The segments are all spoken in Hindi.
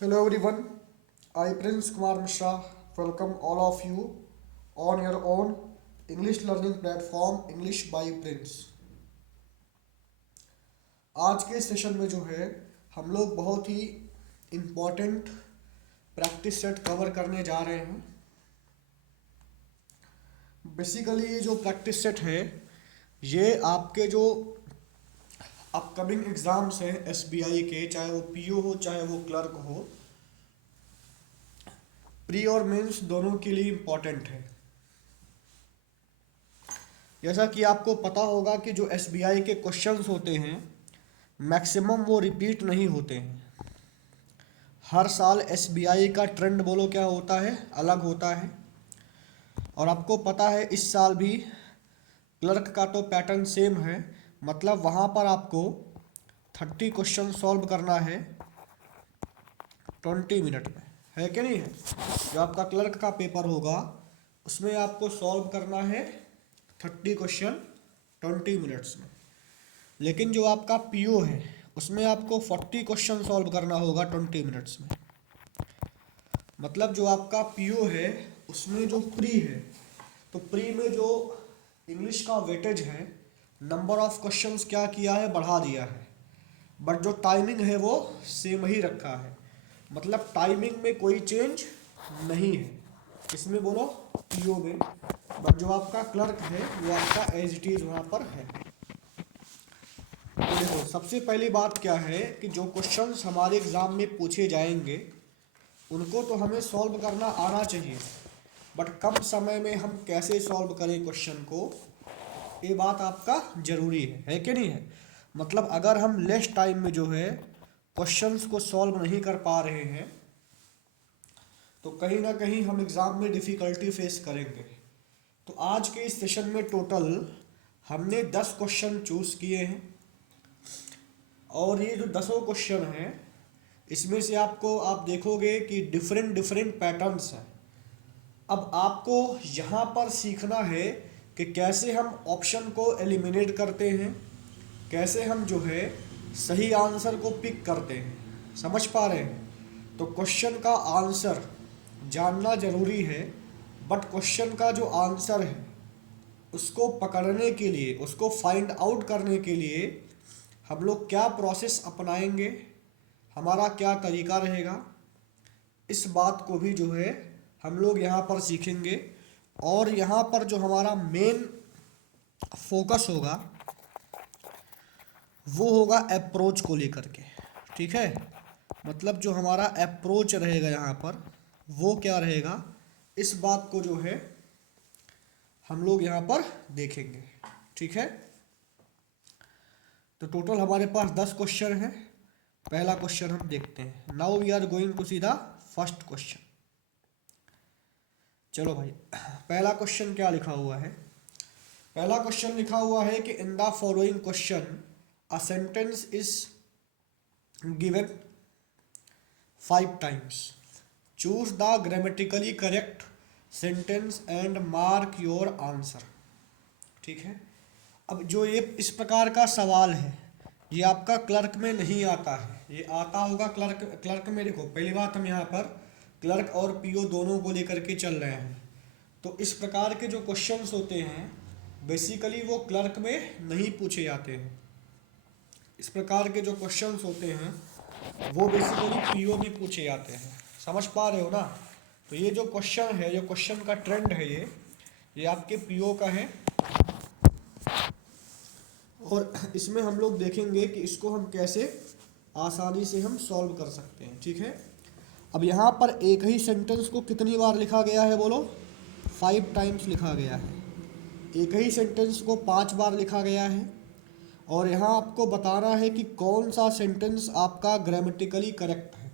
Hello everyone, I Prince Kumar Mishra welcome all of you on your own English learning platform English by Prince। आज के सेशन में जो है हम लोग बहुत ही इम्पोर्टेंट प्रैक्टिस सेट कवर करने जा रहे हैं। बेसिकली ये जो प्रैक्टिस सेट है ये आपके जो अपकमिंग एग्ज़ाम्स हैं एसबीआई के, चाहे वो पीओ हो चाहे वो क्लर्क हो, प्री और मेंस दोनों के लिए इम्पोर्टेंट है। जैसा कि आपको पता होगा कि जो एसबीआई के क्वेश्चंस होते हैं मैक्सिमम वो रिपीट नहीं होते हैं। हर साल एसबीआई का ट्रेंड बोलो क्या होता है, अलग होता है। और आपको पता है इस साल भी क्लर्क का तो पैटर्न सेम है, मतलब वहाँ पर आपको 30 क्वेश्चन सॉल्व करना है 20 मिनट में, है कि नहीं है। जो आपका क्लर्क का पेपर होगा उसमें आपको सॉल्व करना है 30 क्वेश्चन 20 मिनट्स में। लेकिन जो आपका पीओ है उसमें आपको 40 क्वेश्चन सॉल्व करना होगा 20 मिनट्स में। मतलब जो आपका पीओ है उसमें जो प्री है, तो प्री में जो इंग्लिश का वेटेज है, नंबर ऑफ क्वेश्चंस क्या किया है, बढ़ा दिया है, बट जो टाइमिंग है वो सेम ही रखा है। मतलब टाइमिंग में कोई चेंज नहीं है इसमें बोलो पीओ में, बट जो आपका क्लर्क है वो आपका एज इट इज़ वहाँ पर है। तो देखो सबसे पहली बात क्या है कि जो क्वेश्चंस हमारे एग्ज़ाम में पूछे जाएंगे उनको तो हमें सॉल्व करना आना चाहिए, बट कम समय में हम कैसे सॉल्व करें क्वेश्चन को, ये बात आपका ज़रूरी है कि नहीं है। मतलब अगर हम लेस टाइम में जो है क्वेश्चंस को सॉल्व नहीं कर पा रहे हैं तो कहीं ना कहीं हम एग्ज़ाम में डिफ़िकल्टी फेस करेंगे। तो आज के इस सेशन में टोटल हमने 10 क्वेश्चन चूज़ किए हैं और ये जो 10 क्वेश्चन हैं इसमें से आपको आप देखोगे कि डिफरेंट डिफरेंट पैटर्न्स हैं। अब आपको यहाँ पर सीखना है कि कैसे हम ऑप्शन को एलिमिनेट करते हैं, कैसे हम जो है सही आंसर को पिक करते हैं। समझ पा रहे हैं। तो क्वेश्चन का आंसर जानना ज़रूरी है, बट क्वेश्चन का जो आंसर है उसको पकड़ने के लिए, उसको फाइंड आउट करने के लिए हम लोग क्या प्रोसेस अपनाएंगे, हमारा क्या तरीका रहेगा, इस बात को भी जो है हम लोग यहाँ पर सीखेंगे। और यहाँ पर जो हमारा मेन फोकस होगा वो होगा अप्रोच को लेकर के, ठीक है। मतलब जो हमारा अप्रोच रहेगा यहाँ पर वो क्या रहेगा, इस बात को जो है हम लोग यहाँ पर देखेंगे, ठीक है। तो टोटल हमारे पास 10 क्वेश्चन है। पहला क्वेश्चन हम देखते हैं। Now we are going to see the first question. चलो भाई, पहला क्वेश्चन क्या लिखा हुआ है। पहला क्वेश्चन लिखा हुआ है कि in the following question a sentence is given 5 times, choose the grammatically correct sentence and mark your answer, ठीक है। अब जो ये इस प्रकार का सवाल है ये आपका क्लर्क में नहीं आता है, ये आता होगा क्लर्क में। देखो पहली बात, हम यहाँ पर क्लर्क और पीओ दोनों को लेकर के चल रहे हैं। तो इस प्रकार के जो क्वेश्चंस होते हैं बेसिकली वो क्लर्क में नहीं पूछे जाते हैं। इस प्रकार के जो क्वेश्चंस होते हैं वो बेसिकली पीओ में पूछे जाते हैं। समझ पा रहे हो ना। तो ये जो क्वेश्चन है, जो क्वेश्चन का ट्रेंड है, ये आपके पीओ का है। और इसमें हम लोग देखेंगे कि इसको हम कैसे आसानी से हम सॉल्व कर सकते हैं, ठीक है। अब यहाँ पर एक ही सेंटेंस को कितनी बार लिखा गया है बोलो, 5 टाइम्स लिखा गया है। एक ही सेंटेंस को 5 बार लिखा गया है। और यहाँ आपको बताना है कि कौन सा सेंटेंस आपका ग्रामेटिकली करेक्ट है।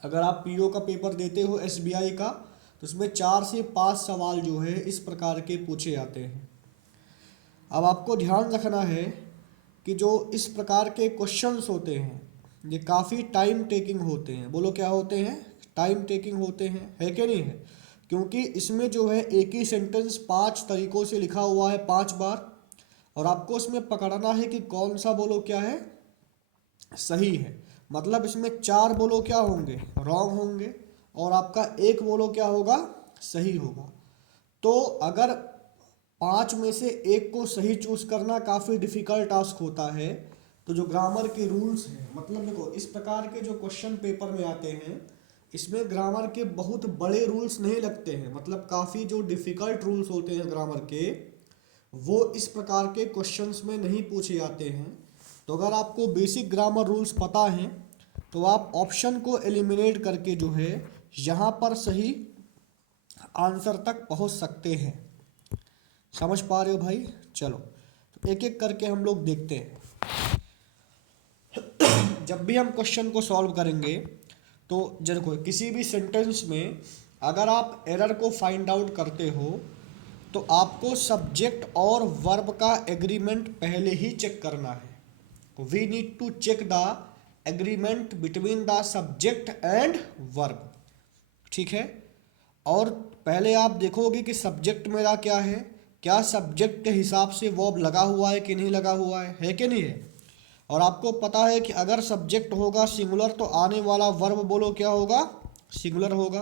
अगर आप पीओ का पेपर देते हो एसबीआई का, तो उसमें 4 से 5 सवाल जो है इस प्रकार के पूछे जाते हैं। अब आपको ध्यान रखना है कि जो इस प्रकार के क्वेश्चंस होते हैं ये काफ़ी टाइम टेकिंग होते हैं। बोलो क्या होते हैं, टाइम टेकिंग होते हैं, है कि नहीं है। क्योंकि इसमें जो है एक ही सेंटेंस 5 तरीक़ों से लिखा हुआ है 5 बार, और आपको उसमें पकड़ना है कि कौन सा बोलो क्या है सही है। मतलब इसमें 4 बोलो क्या होंगे, रॉन्ग होंगे, और आपका एक बोलो क्या होगा, सही होगा। तो अगर 5 में से एक को सही चूज करना काफ़ी डिफिकल्ट टास्क होता है, तो जो ग्रामर के रूल्स हैं, मतलब देखो इस प्रकार के जो क्वेश्चन पेपर में आते हैं, इसमें ग्रामर के बहुत बड़े रूल्स नहीं लगते हैं, मतलब काफ़ी जो डिफिकल्ट रूल्स होते हैं ग्रामर के, वो इस प्रकार के क्वेश्चंस में नहीं पूछे जाते हैं। तो अगर आपको बेसिक ग्रामर रूल्स पता हैं, तो आप ऑप्शन को एलिमिनेट करके जो है यहाँ पर सही आंसर तक पहुँच सकते हैं। समझ पा रहे हो भाई? चलो तो एक एक करके हम लोग देखते हैं। जब भी हम क्वेश्चन को सॉल्व करेंगे, तो देखो किसी भी सेंटेंस में अगर आप एरर को फाइंड आउट करते हो, तो आपको सब्जेक्ट और वर्ब का एग्रीमेंट पहले ही चेक करना है। We need to check the agreement between the subject and verb, ठीक है। और पहले आप देखोगे कि सब्जेक्ट मेरा क्या है, क्या सब्जेक्ट के हिसाब से वर्ब लगा हुआ है कि नहीं लगा हुआ है कि नहीं है। और आपको पता है कि अगर सब्जेक्ट होगा सिंगुलर, तो आने वाला वर्ब बोलो क्या होगा, सिंगुलर होगा।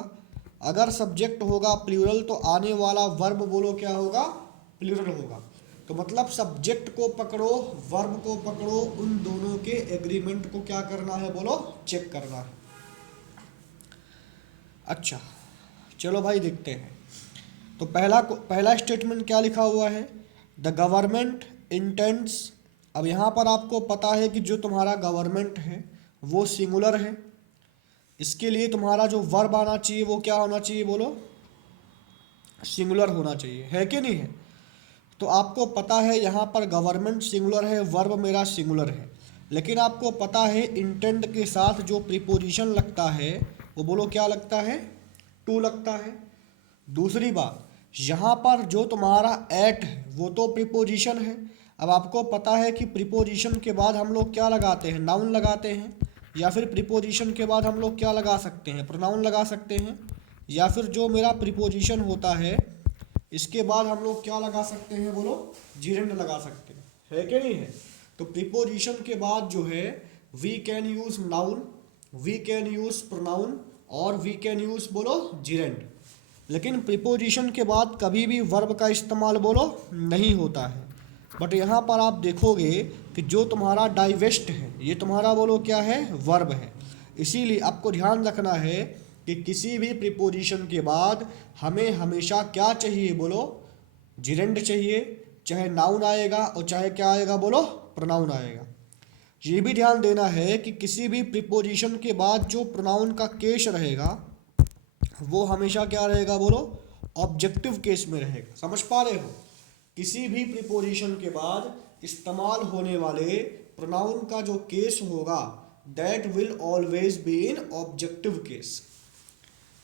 अगर सब्जेक्ट होगा प्लूरल, तो आने वाला वर्ब बोलो क्या होगा, प्लूरल होगा। तो मतलब सब्जेक्ट को पकड़ो, वर्ब को पकड़ो, उन दोनों के एग्रीमेंट को क्या करना है बोलो, चेक करना है। अच्छा चलो भाई देखते हैं। तो पहला स्टेटमेंट क्या लिखा हुआ है, द गवर्नमेंट इंटेंड्स। अब यहाँ पर आपको पता है कि जो तुम्हारा गवर्नमेंट है वो सिंगुलर है, इसके लिए तुम्हारा जो वर्ब आना चाहिए वो क्या होना चाहिए बोलो, सिंगुलर होना चाहिए, है कि नहीं है। तो आपको पता है यहाँ पर गवर्नमेंट सिंगुलर है, वर्ब मेरा सिंगुलर है, लेकिन आपको पता है इंटेंड के साथ जो प्रीपोजिशन लगता है वो बोलो क्या लगता है, टू लगता है। दूसरी बात, यहाँ पर जो तुम्हारा एट है वो तो प्रीपोजिशन है। अब आपको पता है कि प्रीपोजिशन के बाद हम लोग क्या लगाते हैं, नाउन लगाते हैं, या फिर प्रीपोजिशन के बाद हम लोग क्या लगा सकते हैं, प्रोनाउन लगा सकते हैं, या फिर जो मेरा प्रीपोजिशन होता है इसके बाद हम लोग क्या लगा सकते हैं बोलो, जीरेंड लगा सकते हैं, है कि नहीं है। तो प्रीपोजिशन के बाद जो है we can use noun, we can use pronoun, और वी कैन यूज बोलो जीरेंड। लेकिन प्रीपोजिशन के बाद कभी भी वर्ब का इस्तेमाल बोलो नहीं होता है। बट यहाँ पर आप देखोगे कि जो तुम्हारा डाइवेस्ट है ये तुम्हारा बोलो क्या है, वर्ब है। इसीलिए आपको ध्यान रखना है कि किसी भी प्रीपोजिशन के बाद हमें हमेशा क्या चाहिए बोलो, जिरेंड चाहिए, चाहे नाउन आएगा और चाहे क्या आएगा बोलो, प्रोनाउन आएगा। ये भी ध्यान देना है कि किसी भी प्रीपोजिशन के बाद जो प्रोनाउन का केस रहेगा वो हमेशा क्या रहेगा बोलो, ऑब्जेक्टिव केस में रहेगा। समझ पा रहे हो, किसी भी प्रीपोजिशन के बाद इस्तेमाल होने वाले प्रोनाउन का जो केस होगा that will always be in objective case.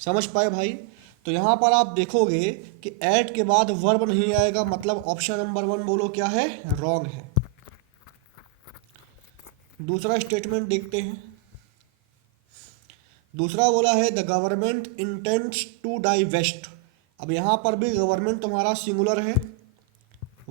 समझ पाए भाई। तो यहाँ पर आप देखोगे कि एट के बाद वर्ब नहीं आएगा, मतलब ऑप्शन नंबर 1 बोलो क्या है, रॉन्ग है। दूसरा स्टेटमेंट देखते हैं। दूसरा बोला है the government intends to divest. अब यहाँ पर भी गवर्नमेंट तुम्हारा सिंगुलर है,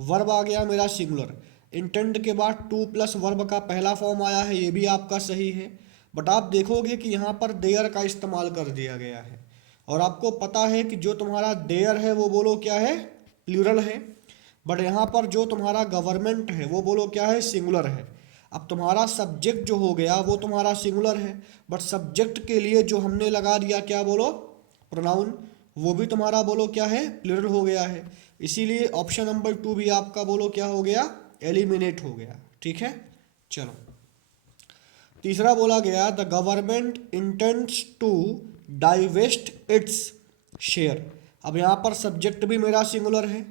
वर्ब आ गया मेरा सिंगुलर, इंटेंड के बाद टू प्लस वर्ब का पहला फॉर्म आया है, ये भी आपका सही है। बट आप देखोगे कि यहाँ पर देयर का इस्तेमाल कर दिया गया है, और आपको पता है कि जो तुम्हारा देयर है वो बोलो क्या है, प्लूरल है। बट यहाँ पर जो तुम्हारा गवर्नमेंट है वो बोलो क्या है, सिंगुलर है। अब तुम्हारा सब्जेक्ट जो हो गया वो तुम्हारा सिंगुलर है, बट सब्जेक्ट के लिए जो हमने लगा दिया क्या बोलो, प्रोनाउन, वो भी तुम्हारा बोलो क्या है, प्लूरल हो गया है। इसीलिए ऑप्शन नंबर 2 भी आपका बोलो क्या हो गया, एलिमिनेट हो गया। ठीक है, चलो तीसरा बोला गया the government intends to divest its share. अब यहाँ पर सब्जेक्ट भी मेरा सिंगुलर है,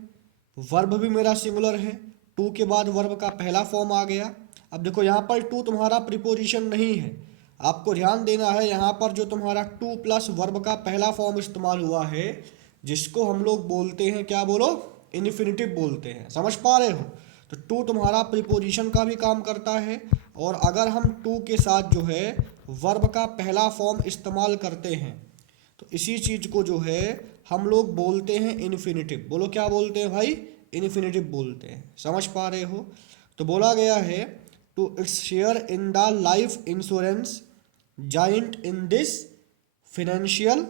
वर्ब भी मेरा सिंगुलर है, टू के बाद वर्ब का पहला फॉर्म आ गया। अब देखो यहाँ पर टू तुम्हारा प्रीपोजिशन नहीं है, आपको ध्यान देना है यहाँ पर जो तुम्हारा टू प्लस वर्ब का पहला फॉर्म इस्तेमाल हुआ है जिसको हम लोग बोलते हैं क्या बोलो, इन्फिनिटिव बोलते हैं। समझ पा रहे हो, तो टू तुम्हारा प्रीपोजिशन का भी काम करता है, और अगर हम टू के साथ जो है वर्ब का पहला फॉर्म इस्तेमाल करते हैं तो इसी चीज़ को जो है हम लोग बोलते हैं इन्फिनिटिव। बोलो क्या बोलते हैं भाई, इन्फिनिटिव बोलते हैं। समझ पा रहे हो। तो बोला गया है to its share in the life insurance giant in this financial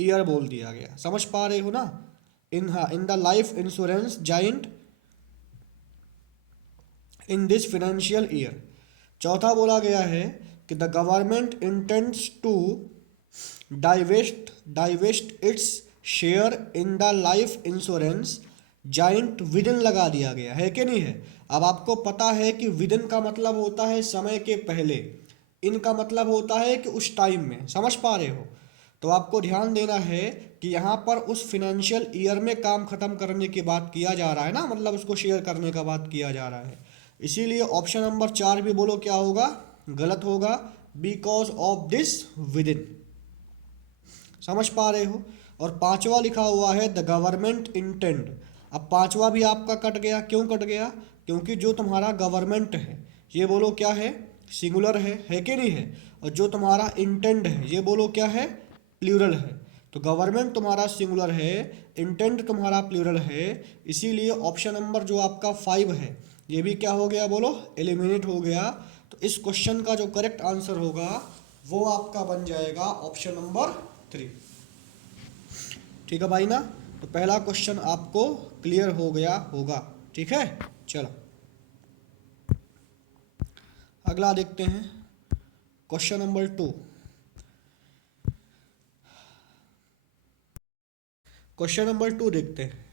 year बोल दिया गया। समझ पा रहे हो ना? In the life insurance giant in this financial year. चौथा बोला गया है कि the government intends to divest its share in the life insurance giant within लगा दिया गया है कि नहीं है। अब आपको पता है कि विदिन का मतलब होता है समय के पहले, इन का मतलब होता है कि उस टाइम में। समझ पा रहे हो? तो आपको ध्यान देना है कि यहाँ पर उस फिनेंशियल ईयर में काम खत्म करने की बात किया जा रहा है ना, मतलब उसको शेयर करने का बात किया जा रहा है। इसीलिए ऑप्शन नंबर 4 भी बोलो क्या होगा? गलत होगा, बिकॉज ऑफ दिस विदिन। समझ पा रहे हो? और पांचवा लिखा हुआ है द गवर्नमेंट इंटेंड। अब पांचवा भी आपका कट गया। क्यों कट गया? क्योंकि जो तुम्हारा गवर्नमेंट है ये बोलो क्या है? सिंगुलर है कि नहीं है? और जो तुम्हारा इंटेंड है ये बोलो क्या है? प्लूरल है। तो गवर्नमेंट तुम्हारा सिंगुलर है, इंटेंड तुम्हारा प्लूरल है, इसीलिए ऑप्शन नंबर जो आपका 5 है ये भी क्या हो गया बोलो? एलिमिनेट हो गया। तो इस क्वेश्चन का जो करेक्ट आंसर होगा वो आपका बन जाएगा ऑप्शन नंबर 3। ठीक है भाई ना? तो पहला क्वेश्चन आपको क्लियर हो गया होगा। ठीक है, चलो अगला देखते हैं क्वेश्चन नंबर 2। क्वेश्चन नंबर 2 देखते हैं।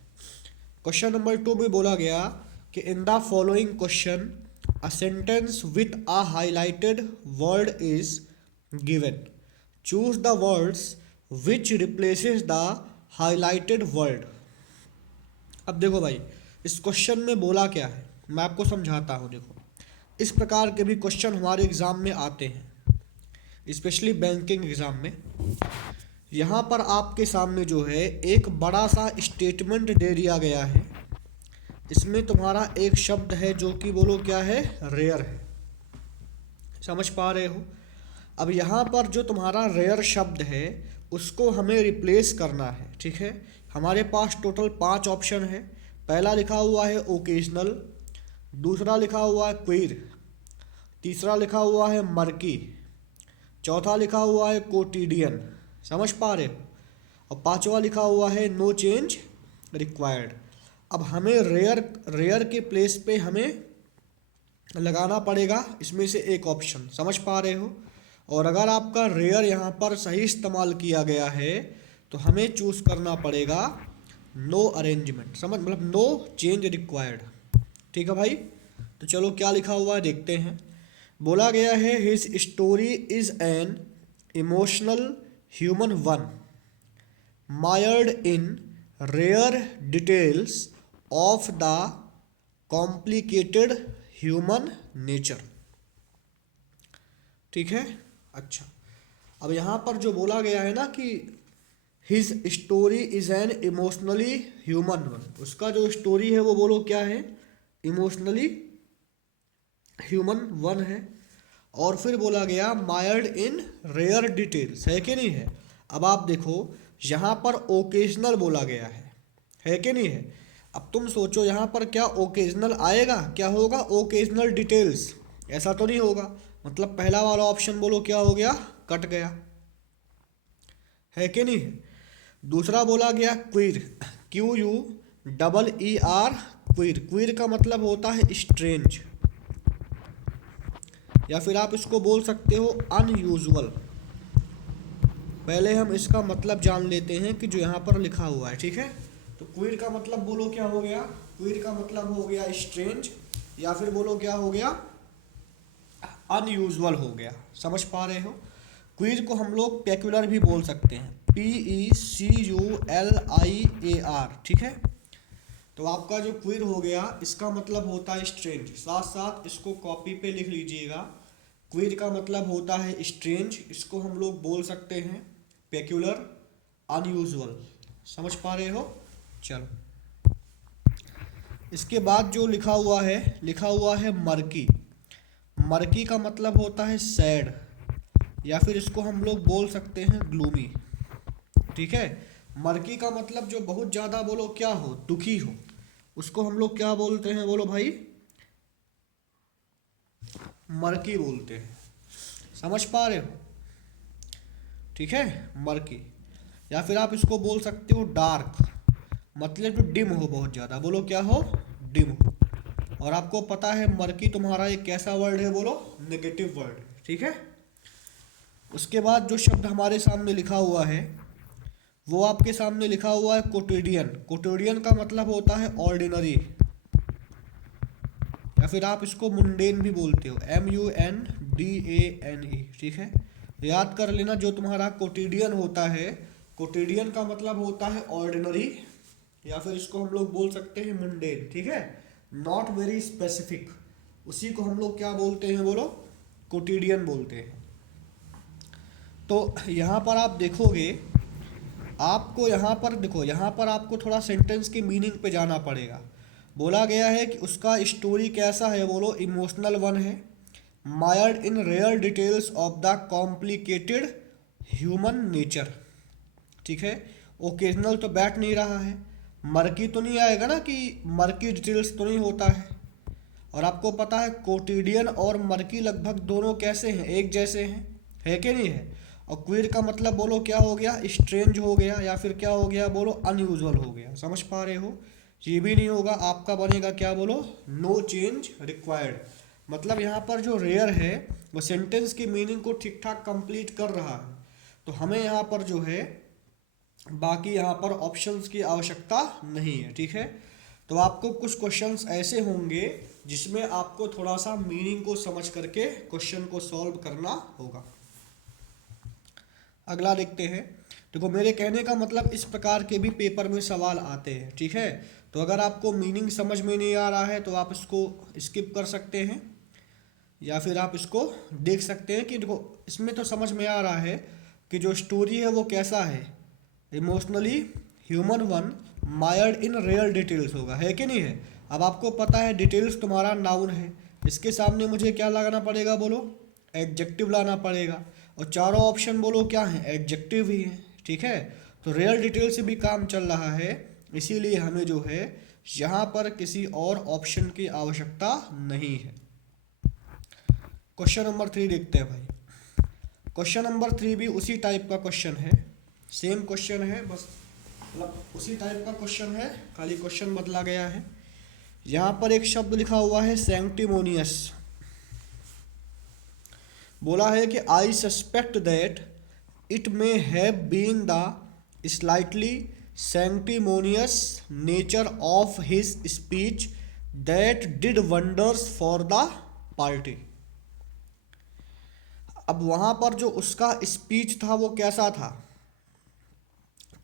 क्वेश्चन नंबर 2 में बोला गया कि in the following question a sentence with a highlighted word is given, choose the words which replaces the highlighted word. अब देखो भाई, इस क्वेश्चन में बोला क्या है मैं आपको समझाता हूँ। देखो, इस प्रकार के भी क्वेश्चन हमारे एग्जाम में आते हैं, स्पेशली बैंकिंग एग्जाम में। यहाँ पर आपके सामने जो है एक बड़ा सा स्टेटमेंट दे दिया गया है। इसमें तुम्हारा एक शब्द है जो कि बोलो क्या है? रेयर है। समझ पा रहे हो? अब यहाँ पर जो तुम्हारा रेयर शब्द है उसको हमें रिप्लेस करना है। ठीक है, हमारे पास टोटल 5 ऑप्शन है। पहला लिखा हुआ है ओकेजनल, दूसरा लिखा हुआ है क्वीर, तीसरा लिखा हुआ है मर्की, चौथा लिखा हुआ है कोटिडियन। समझ पा रहे हो? और पांचवा लिखा हुआ है नो चेंज रिक्वायर्ड। अब हमें रेयर के प्लेस पे हमें लगाना पड़ेगा इसमें से एक ऑप्शन। समझ पा रहे हो? और अगर आपका रेयर यहाँ पर सही इस्तेमाल किया गया है तो हमें चूज करना पड़ेगा नो अरेंजमेंट, समझ मतलब नो चेंज रिक्वायर्ड। ठीक है भाई? तो चलो क्या लिखा हुआ है देखते हैं। बोला गया है his story is an emotional human one mired in rare details of the complicated human nature। ठीक है, अच्छा। अब यहाँ पर जो बोला गया है ना कि his story is an emotionally human one, उसका जो स्टोरी है वो बोलो क्या है? इमोशनली ह्यूमन वन है। और फिर बोला गया मायर्ड इन रेयर डिटेल्स, है कि नहीं है? अब आप देखो यहाँ पर ओकेजनल बोला गया है कि नहीं है? अब तुम सोचो यहाँ पर क्या ओकेजनल आएगा? क्या होगा? Occasional details. ऐसा तो नहीं होगा, मतलब पहला वाला ऑप्शन बोलो क्या हो गया? कट गया, है कि नहीं है? दूसरा बोला गया क्वीर, QUEER, क्वीर। क्वीर का मतलब होता है स्ट्रेंज, या फिर आप इसको बोल सकते हो अनयूजुअल। पहले हम इसका मतलब जान लेते हैं कि जो यहाँ पर लिखा हुआ है। ठीक है, तो क्वीर का मतलब बोलो क्या हो गया? क्वीर का मतलब हो गया स्ट्रेंज, या फिर बोलो क्या हो गया? अनयूजुअल हो गया। समझ पा रहे हो? क्वीर को हम लोग पेक्युलर भी बोल सकते हैं, PECULIAR। ठीक है, तो आपका जो क्वीर हो गया इसका मतलब होता है स्ट्रेंज। साथ साथ इसको कॉपी पे लिख लीजिएगा। क्वीर का मतलब होता है स्ट्रेंज, इसको हम लोग बोल सकते हैं पेक्युलर, अनयूजुअल। समझ पा रहे हो? चलो, इसके बाद जो लिखा हुआ है मर्की। मर्की का मतलब होता है सैड, या फिर इसको हम लोग बोल सकते हैं ग्लूमी। ठीक है, मर्की का मतलब जो बहुत ज़्यादा बोलो क्या हो? दुखी हो, उसको हम लोग क्या बोलते हैं बोलो भाई? मर्की बोलते हैं। समझ पा रहे हो? ठीक है, मर्की। या फिर आप इसको बोल सकते हो डार्क, मतलब जो डिम हो बहुत ज़्यादा, बोलो क्या हो, डिम हो। और आपको पता है मर्की तुम्हारा एक कैसा वर्ड है, बोलो नेगेटिव वर्ड, ठीक है। उसके बाद जो शब्द हमारे सामने लिखा हुआ है वो आपके सामने लिखा हुआ है कोटिडियन। कोटिडियन का मतलब होता है ऑर्डिनरी, या फिर आप इसको मुंडेन भी बोलते हो, MUNDANE, ठीक है। याद कर लेना, जो तुम्हारा कोटिडियन होता है, कोटिडियन का मतलब होता है ऑर्डिनरी, या फिर इसको हम लोग बोल सकते हैं मुंडेन, ठीक है। नॉट वेरी स्पेसिफिक, उसी को हम लोग क्या बोलते हैं, बोलो कोटिडियन बोलते हैं। तो यहाँ पर आप देखोगे, आपको यहाँ पर देखो, यहाँ पर आपको थोड़ा सेंटेंस की मीनिंग पे जाना पड़ेगा। बोला गया है कि उसका स्टोरी कैसा है, बोलो इमोशनल वन है, mired in real details of the complicated human nature, ठीक है। ओकेजनल तो बैठ नहीं रहा है, मर्की तो नहीं आएगा ना, कि मर्की डिटेल्स तो नहीं होता है। और आपको पता है कोटिडियन और मर्की लगभग दोनों कैसे हैं, एक जैसे हैं, है कि नहीं है। और क्वीर का मतलब बोलो क्या हो गया, स्ट्रेंज हो गया, या फिर क्या हो गया, बोलो अनयूजुअल हो गया। समझ पा रहे हो? ये भी नहीं होगा, आपका बनेगा क्या, बोलो नो चेंज रिक्वायर्ड। मतलब यहाँ पर जो रेयर है वो सेंटेंस की मीनिंग को ठीक ठाक कंप्लीट कर रहा है, तो हमें यहाँ पर जो है बाकी यहाँ पर ऑप्शंस की आवश्यकता नहीं है, ठीक है। तो आपको कुछ क्वेश्चंस ऐसे होंगे जिसमें आपको थोड़ा सा मीनिंग को समझ करके क्वेश्चन को सॉल्व करना होगा। अगला देखते हैं। देखो मेरे कहने का मतलब इस प्रकार के भी पेपर में सवाल आते हैं, ठीक है। तो अगर आपको मीनिंग समझ में नहीं आ रहा है तो आप इसको स्किप कर सकते हैं, या फिर आप इसको देख सकते हैं कि देखो इसमें तो समझ में आ रहा है कि जो स्टोरी है वो कैसा है, emotionally human one, mired in real details होगा, है कि नहीं है। अब आपको पता है डिटेल्स तुम्हारा नाउन है, इसके सामने मुझे क्या लगाना पड़ेगा, बोलो एडजेक्टिव लाना पड़ेगा। और चारों ऑप्शन बोलो क्या है, एडजेक्टिव ही है, ठीक है। तो रियल डिटेल से भी काम चल रहा है, इसीलिए हमें जो है यहाँ पर किसी और ऑप्शन की आवश्यकता नहीं है। क्वेश्चन नंबर 3 देखते हैं भाई। क्वेश्चन नंबर 3 भी उसी टाइप का क्वेश्चन है, सेम क्वेश्चन है, बस मतलब उसी टाइप का क्वेश्चन है, खाली क्वेश्चन बदला गया है। यहाँ पर एक शब्द लिखा हुआ है सैंक्टिमोनियस। बोला है कि I suspect that it may have been the slightly sanctimonious nature of his speech that did wonders for the party. अब वहाँ पर जो उसका स्पीच था वो कैसा था,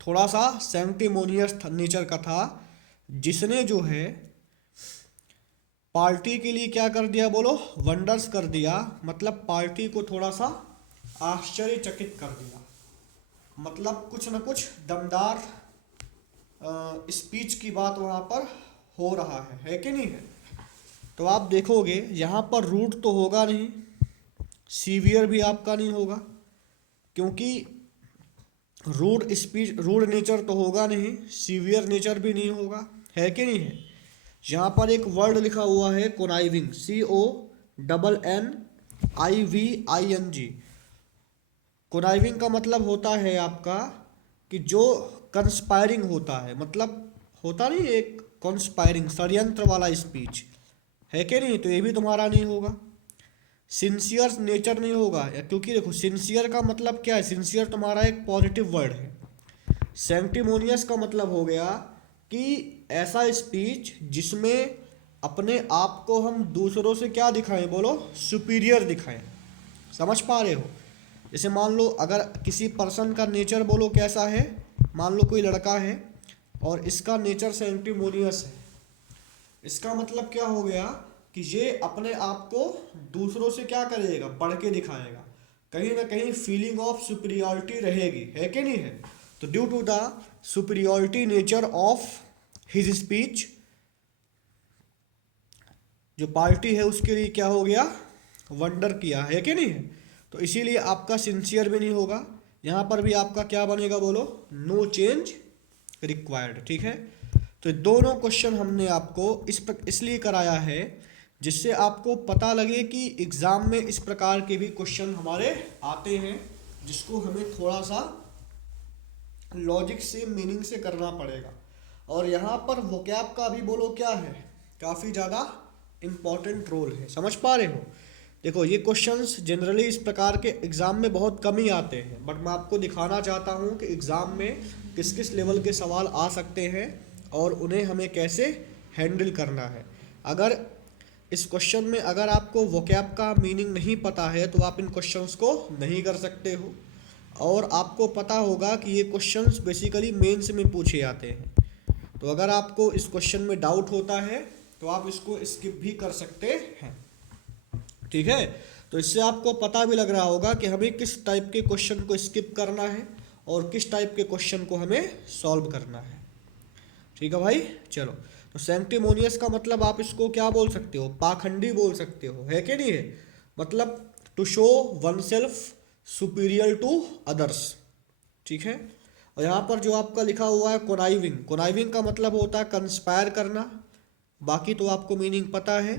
थोड़ा सा सैंक्टिमोनियस नेचर का था, जिसने जो है पार्टी के लिए क्या कर दिया, बोलो वंडर्स कर दिया। मतलब पार्टी को थोड़ा सा आश्चर्यचकित कर दिया, मतलब कुछ न कुछ दमदार स्पीच की बात वहाँ पर हो रहा है कि नहीं है। तो आप देखोगे यहाँ पर रूड तो होगा नहीं, सीवियर भी आपका नहीं होगा, क्योंकि रूड स्पीच, रूड नेचर तो होगा नहीं, सीवियर नेचर भी नहीं होगा, है कि नहीं है। यहाँ पर एक वर्ड लिखा हुआ है कोनाइविंग, CONNIVING। कोनाइविंग का मतलब होता है आपका कि जो कंस्पायरिंग होता है, मतलब होता नहीं एक कंस्पायरिंग षड्यंत्र वाला स्पीच, है कि नहीं। तो ये भी तुम्हारा नहीं होगा। सिंसियर नेचर नहीं होगा, क्योंकि देखो सिंसियर का मतलब क्या है, सिंसियर तुम्हारा एक पॉजिटिव वर्ड है। सैंक्टिमोनियस का मतलब हो गया कि ऐसा स्पीच जिसमें अपने आप को हम दूसरों से क्या दिखाएं, बोलो सुपीरियर दिखाएं। समझ पा रहे हो? जैसे मान लो अगर किसी पर्सन का नेचर बोलो कैसा है, मान लो कोई लड़का है और इसका नेचर सैंक्टिमोनियस है, इसका मतलब क्या हो गया कि ये अपने आप को दूसरों से क्या करेगा, बढ़ के दिखाएगा, कहीं ना कहीं फीलिंग ऑफ सुपीरियरिटी रहेगी, है कि नहीं है। तो due to the superiority nature of his speech, जो पार्टी है उसके लिए क्या हो गया, वंडर किया, है कि नहीं है। तो इसीलिए आपका सिंसियर भी नहीं होगा, यहाँ पर भी आपका क्या बनेगा, बोलो नो चेंज रिक्वायर्ड, ठीक है। तो दोनों क्वेश्चन हमने आपको इसलिए कराया है जिससे आपको पता लगे कि एग्ज़ाम में इस प्रकार के भी क्वेश्चन हमारे आते हैं, जिसको हमें थोड़ा सा लॉजिक से, मीनिंग से करना पड़ेगा। और यहाँ पर वोकैब का भी बोलो क्या है, काफ़ी ज़्यादा इम्पॉर्टेंट रोल है। समझ पा रहे हो? देखो ये क्वेश्चंस जनरली इस प्रकार के एग्ज़ाम में बहुत कम ही आते हैं, बट मैं आपको दिखाना चाहता हूँ कि एग्ज़ाम में किस किस लेवल के सवाल आ सकते हैं और उन्हें हमें कैसे हैंडल करना है। अगर इस क्वेश्चन में अगर आपको वोकैब का मीनिंग नहीं पता है तो आप इन क्वेश्चंस को नहीं कर सकते हो। और आपको पता होगा कि ये क्वेश्चंस बेसिकली मेंस में पूछे जाते हैं, तो अगर आपको इस क्वेश्चन में डाउट होता है तो आप इसको स्किप भी कर सकते हैं। ठीक है, तो इससे आपको पता भी लग रहा होगा कि हमें किस टाइप के क्वेश्चन को स्किप करना है और किस टाइप के क्वेश्चन को हमें सॉल्व करना है। ठीक है भाई, चलो। तो सैंक्टिमोनियस का मतलब आप इसको क्या बोल सकते हो, पाखंडी बोल सकते हो, है कि नहीं है? मतलब to show oneself superior to others. ठीक है, और यहाँ पर जो आपका लिखा हुआ है कोनाइविंग, कोनाइविंग का मतलब होता है कंस्पायर करना, बाकी तो आपको मीनिंग पता है।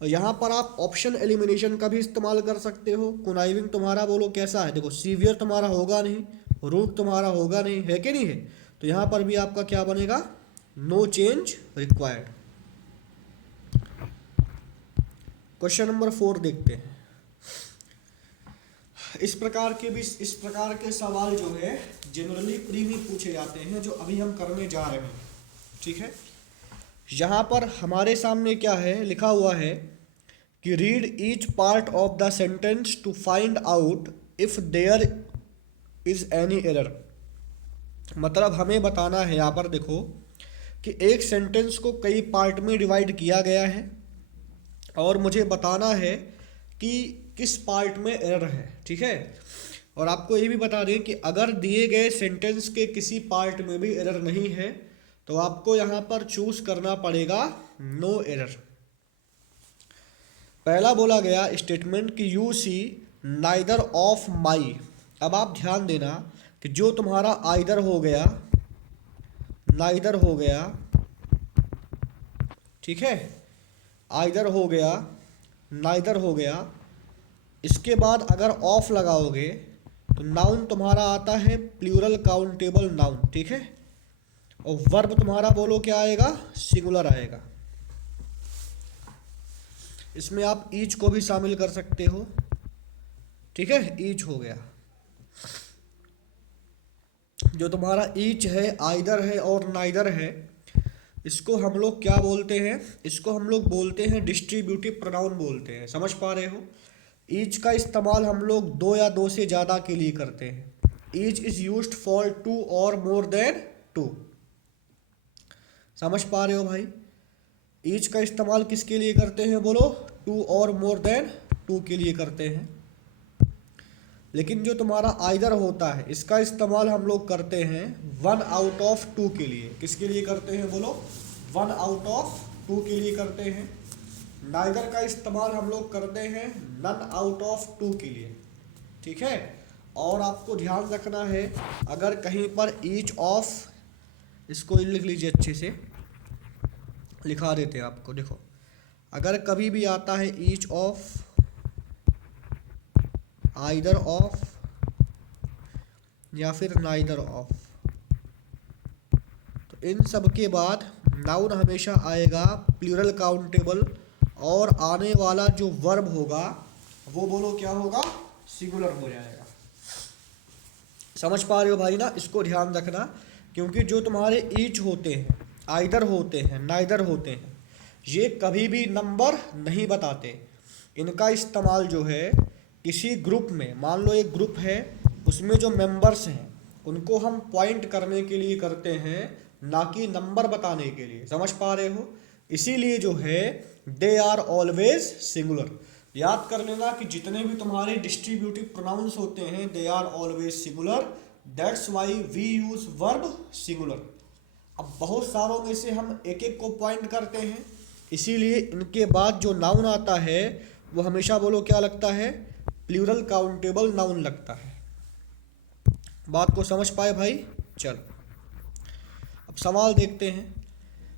और यहाँ पर आप ऑप्शन एलिमिनेशन का भी इस्तेमाल कर सकते हो। कोनाइविंग तुम्हारा बोलो कैसा है, देखो सीवियर तुम्हारा होगा नहीं, रूट तुम्हारा होगा नहीं, है कि नहीं है? तो यहाँ पर भी आपका क्या बनेगा, no change required. Question number 4 देखते हैं। इस प्रकार के सवाल जो है जनरली प्री में पूछे जाते हैं, जो अभी हम करने जा रहे हैं। ठीक है, यहाँ पर हमारे सामने क्या है लिखा हुआ है कि read each part of the sentence to find out if there is any error. मतलब हमें बताना है, यहाँ पर देखो कि एक सेंटेंस को कई पार्ट में डिवाइड किया गया है और मुझे बताना है कि किस पार्ट में एरर है। ठीक है, और आपको ये भी बता दें कि अगर दिए गए सेंटेंस के किसी पार्ट में भी एरर नहीं है तो आपको यहाँ पर चूज करना पड़ेगा नो एरर। पहला बोला गया स्टेटमेंट कि you see neither of my. अब आप ध्यान देना कि जो तुम्हारा आइदर हो गया, नाइदर हो गया, ठीक है, आइदर हो गया, नाइदर हो गया, इसके बाद अगर ऑफ लगाओगे तो नाउन तुम्हारा आता है प्लूरल काउंटेबल नाउन। ठीक है, और वर्ब तुम्हारा बोलो क्या आएगा, सिंगुलर आएगा। इसमें आप ईच को भी शामिल कर सकते हो। ठीक है, ईच हो गया। जो तुम्हारा ईच है, आइदर है और नाइदर है, इसको हम लोग क्या बोलते हैं, इसको हम लोग बोलते हैं डिस्ट्रीब्यूटिव प्रोनाउन बोलते हैं। समझ पा रहे हो? ईच का इस्तेमाल हम लोग दो या दो से ज़्यादा के लिए करते हैं। Each is used for two और मोर देन टू। समझ पा रहे हो भाई? ईच का इस्तेमाल किसके लिए करते हैं बोलो, टू और मोर देन टू के लिए करते हैं। लेकिन जो तुम्हारा आइदर होता है, इसका इस्तेमाल हम लोग करते हैं वन आउट ऑफ टू के लिए। किसके लिए करते हैं बोलो, वन आउट ऑफ टू के लिए करते हैं। नाइदर का इस्तेमाल हम लोग करते हैं नन आउट ऑफ टू के लिए। ठीक है, और आपको ध्यान रखना है अगर कहीं पर ईच ऑफ, इसको लिख लीजिए अच्छे से, लिखा देते हैं आपको। देखो अगर कभी भी आता है ईच ऑफ, आइदर ऑफ या फिर नाइदर ऑफ, तो इन सब के बाद नाउन हमेशा आएगा प्लूरल काउंटेबल, और आने वाला जो वर्ब होगा वो बोलो क्या होगा, सिंगुलर हो जाएगा। समझ पा रहे हो भाई ना? इसको ध्यान रखना, क्योंकि जो तुम्हारे ईच होते हैं, आइदर होते हैं, नाइदर होते हैं, ये कभी भी नंबर नहीं बताते। इनका इस्तेमाल जो है किसी ग्रुप में, मान लो एक ग्रुप है, उसमें जो मेंबर्स हैं उनको हम पॉइंट करने के लिए करते हैं, ना कि नंबर बताने के लिए। समझ पा रहे हो? इसीलिए जो है दे आर ऑलवेज सिंगुलर। याद कर लेना कि जितने भी तुम्हारे डिस्ट्रीब्यूटिव प्रोनाउंस होते हैं they are always singular, that's why we use verb singular. अब बहुत सारों में से हम एक एक को पॉइंट करते हैं, इसीलिए इनके बाद जो नाउन आता है वो हमेशा बोलो क्या लगता है, प्लूरल काउंटेबल नाउन लगता है। बात को समझ पाए भाई? चलो अब सवाल देखते हैं।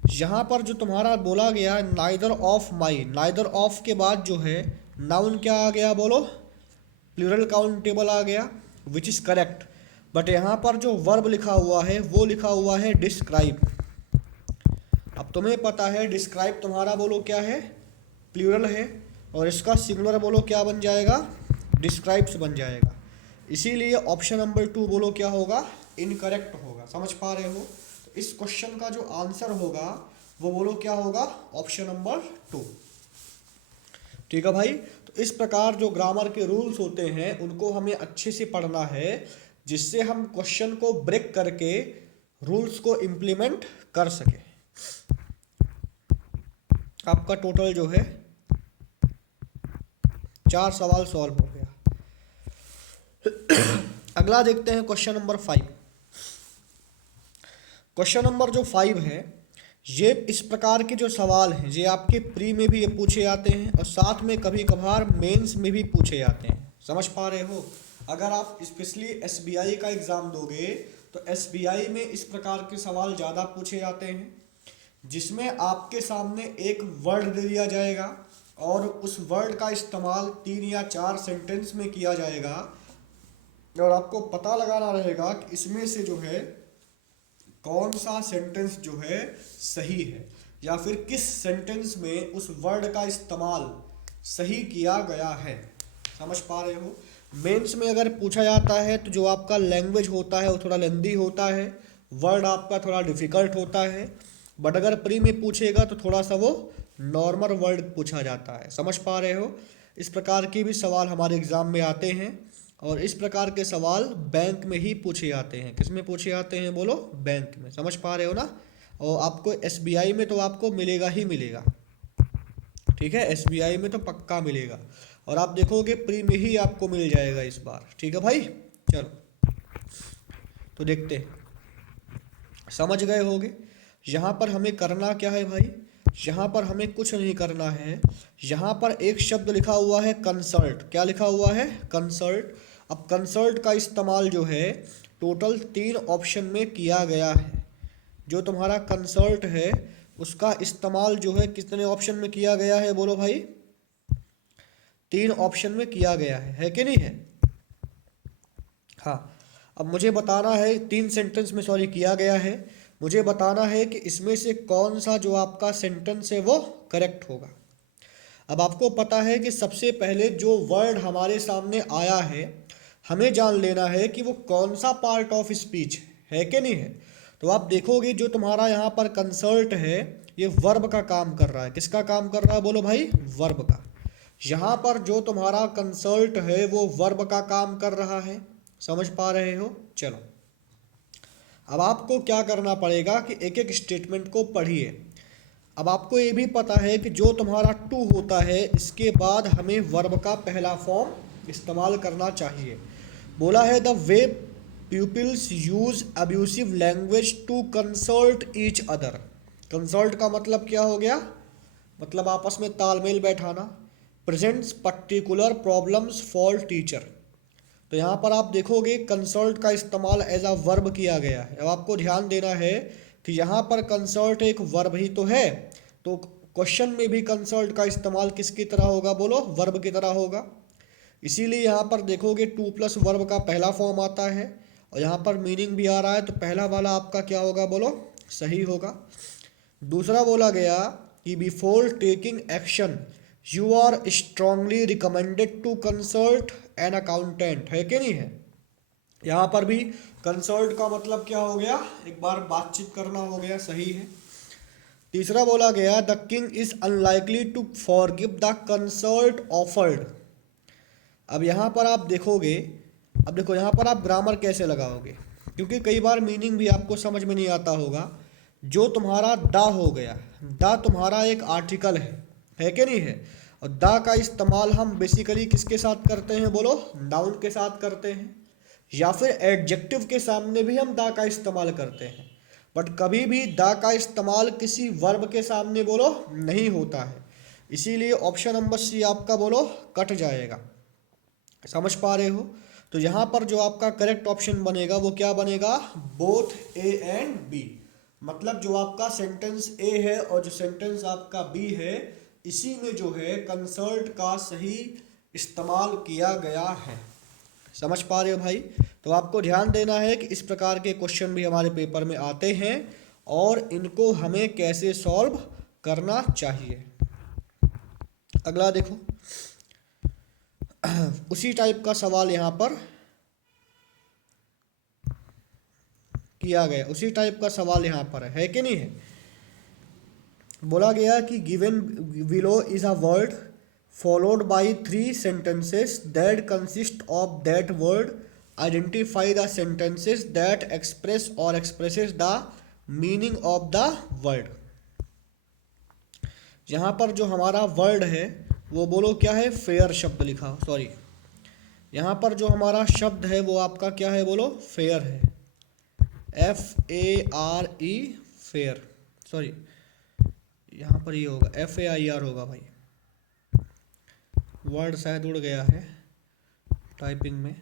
यहाँ पर जो तुम्हारा बोला गया है neither of my, neither of के बाद जो है नाउन क्या आ गया बोलो, प्लूरल काउंटेबल आ गया, विच इज़ करेक्ट। बट यहाँ पर जो वर्ब लिखा हुआ है वो लिखा हुआ है डिस्क्राइब। अब तुम्हें पता है डिस्क्राइब तुम्हारा बोलो क्या है, प्लूरल है, और इसका सिंगुलर बोलो क्या बन जाएगा, डिस्क्राइब्स बन जाएगा। इसीलिए ऑप्शन नंबर 2 बोलो क्या होगा, इनकरेक्ट होगा। समझ पा रहे हो? तो इस क्वेश्चन का जो आंसर होगा वो बोलो क्या होगा, ऑप्शन नंबर 2। ठीक है भाई। तो इस प्रकार जो ग्रामर के रूल्स होते हैं उनको हमें अच्छे से पढ़ना है, जिससे हम क्वेश्चन को ब्रेक करके रूल्स को इम्प्लीमेंट कर सके। आपका टोटल जो है 4 सवाल सॉल्व हो गया। अगला देखते हैं क्वेश्चन नंबर 5। क्वेश्चन नंबर जो 5 है, ये इस प्रकार के जो सवाल हैं ये आपके प्री में भी ये पूछे जाते हैं और साथ में कभी कभार मेंस में भी पूछे जाते हैं। समझ पा रहे हो? अगर आप स्पेशली एसबीआई का एग्ज़ाम दोगे तो एसबीआई में इस प्रकार के सवाल ज़्यादा पूछे जाते हैं, जिसमें आपके सामने एक वर्ड दे दिया जाएगा और उस वर्ड का इस्तेमाल 3 या 4 सेंटेंस में किया जाएगा और आपको पता लगाना रहेगा कि इसमें से जो है कौन सा सेंटेंस जो है सही है या फिर किस सेंटेंस में उस वर्ड का इस्तेमाल सही किया गया है। समझ पा रहे हो? मेंस में अगर पूछा जाता है तो जो आपका लैंग्वेज होता है वो थोड़ा लेंदी होता है, वर्ड आपका थोड़ा डिफिकल्ट होता है। बट अगर प्री में पूछेगा तो थोड़ा सा वो नॉर्मल वर्ड पूछा जाता है। समझ पा रहे हो? इस प्रकार के भी सवाल हमारे एग्ज़ाम में आते हैं और इस प्रकार के सवाल बैंक में ही पूछे जाते हैं। किस में पूछे जाते हैं बोलो? बैंक में। समझ पा रहे हो ना? और आपको एसबीआई में तो आपको मिलेगा ही मिलेगा। ठीक है, एसबीआई में तो पक्का मिलेगा और आप देखोगे प्री में ही आपको मिल जाएगा इस बार। ठीक है भाई, चलो तो देखते हैं। समझ गए होगे? यहाँ पर हमें करना क्या है भाई, यहाँ पर हमें कुछ नहीं करना है। यहाँ पर एक शब्द लिखा हुआ है कंसल्ट। क्या लिखा हुआ है? कंसल्ट। अब कंसल्ट का इस्तेमाल जो है टोटल 3 ऑप्शन में किया गया है। जो तुम्हारा कंसल्ट है उसका इस्तेमाल जो है कितने ऑप्शन में किया गया है बोलो भाई? 3 ऑप्शन में किया गया है कि नहीं है? हाँ। अब मुझे बताना है 3 सेंटेंस में सॉरी किया गया है। मुझे बताना है कि इसमें से कौन सा जो आपका सेंटेंस है वो करेक्ट होगा। अब आपको पता है कि सबसे पहले जो वर्ड हमारे सामने आया है हमें जान लेना है कि वो कौन सा पार्ट ऑफ स्पीच है कि नहीं है। तो आप देखोगे जो तुम्हारा यहाँ पर कंसल्ट है ये वर्ब का काम कर रहा है। किसका काम कर रहा है बोलो भाई? वर्ब का। यहाँ पर जो तुम्हारा कंसल्ट है वो वर्ब का काम कर रहा है। समझ पा रहे हो? चलो अब आपको क्या करना पड़ेगा कि एक एक स्टेटमेंट को पढ़िए। अब आपको ये भी पता है कि जो तुम्हारा टू होता है इसके बाद हमें वर्ब का पहला फॉर्म इस्तेमाल करना चाहिए। बोला है the way peoples use abusive language to consult each other. Consult का मतलब क्या हो गया? मतलब आपस में तालमेल बैठाना। Presents particular problems for teacher. तो यहाँ पर आप देखोगे कंसल्ट का इस्तेमाल एज अ वर्ब किया गया है। अब आपको ध्यान देना है कि यहाँ पर कंसल्ट एक वर्ब ही तो है, तो क्वेश्चन में भी कंसल्ट का इस्तेमाल किसकी तरह होगा बोलो? वर्ब की तरह होगा। इसीलिए यहाँ पर देखोगे टू प्लस वर्ब का पहला फॉर्म आता है और यहाँ पर मीनिंग भी आ रहा है, तो पहला वाला आपका क्या होगा बोलो? सही होगा। दूसरा बोला गया कि before taking action you are strongly recommended to consult an accountant. है कि नहीं है? यहाँ पर भी कंसल्ट का मतलब क्या हो गया? एक बार बातचीत करना हो गया। सही है। तीसरा बोला गया the king is unlikely to forgive the consult offered. अब यहाँ पर आप देखोगे, अब देखो यहाँ पर आप ग्रामर कैसे लगाओगे, क्योंकि कई बार मीनिंग भी आपको समझ में नहीं आता होगा। जो तुम्हारा दा हो गया, दा तुम्हारा एक आर्टिकल है कि नहीं है? और दा का इस्तेमाल हम बेसिकली किसके साथ करते हैं बोलो? नाउन के साथ करते हैं, या फिर एडजेक्टिव के सामने भी हम दा का इस्तेमाल करते हैं। बट कभी भी दा का इस्तेमाल किसी वर्ब के सामने बोलो नहीं होता है। इसीलिए ऑप्शन नंबर सी आपका बोलो कट जाएगा। समझ पा रहे हो? तो यहाँ पर जो आपका करेक्ट ऑप्शन बनेगा वो क्या बनेगा? Both A and B. मतलब जो आपका सेंटेंस ए है और जो सेंटेंस आपका बी है, इसी में जो है कंसर्ट का सही इस्तेमाल किया गया है। समझ पा रहे हो भाई? तो आपको ध्यान देना है कि इस प्रकार के क्वेश्चन भी हमारे पेपर में आते हैं और इनको हमें कैसे सॉल्व करना चाहिए। अगला देखो, उसी टाइप का सवाल यहाँ पर किया गया, उसी टाइप का सवाल यहाँ पर है कि नहीं है? बोला गया कि given below is a word followed by three sentences that consist of that word. Identify the sentences that express or expresses the meaning of the word. यहाँ पर जो हमारा वर्ड है वो बोलो क्या है? फेयर शब्द लिखा, सॉरी, यहाँ पर जो हमारा शब्द है वो आपका क्या है? बोलो फेयर है, FARE, फेयर, सॉरी यहाँ पर ये होगा FAIR होगा भाई, वर्ड शायद उड़ गया है टाइपिंग में।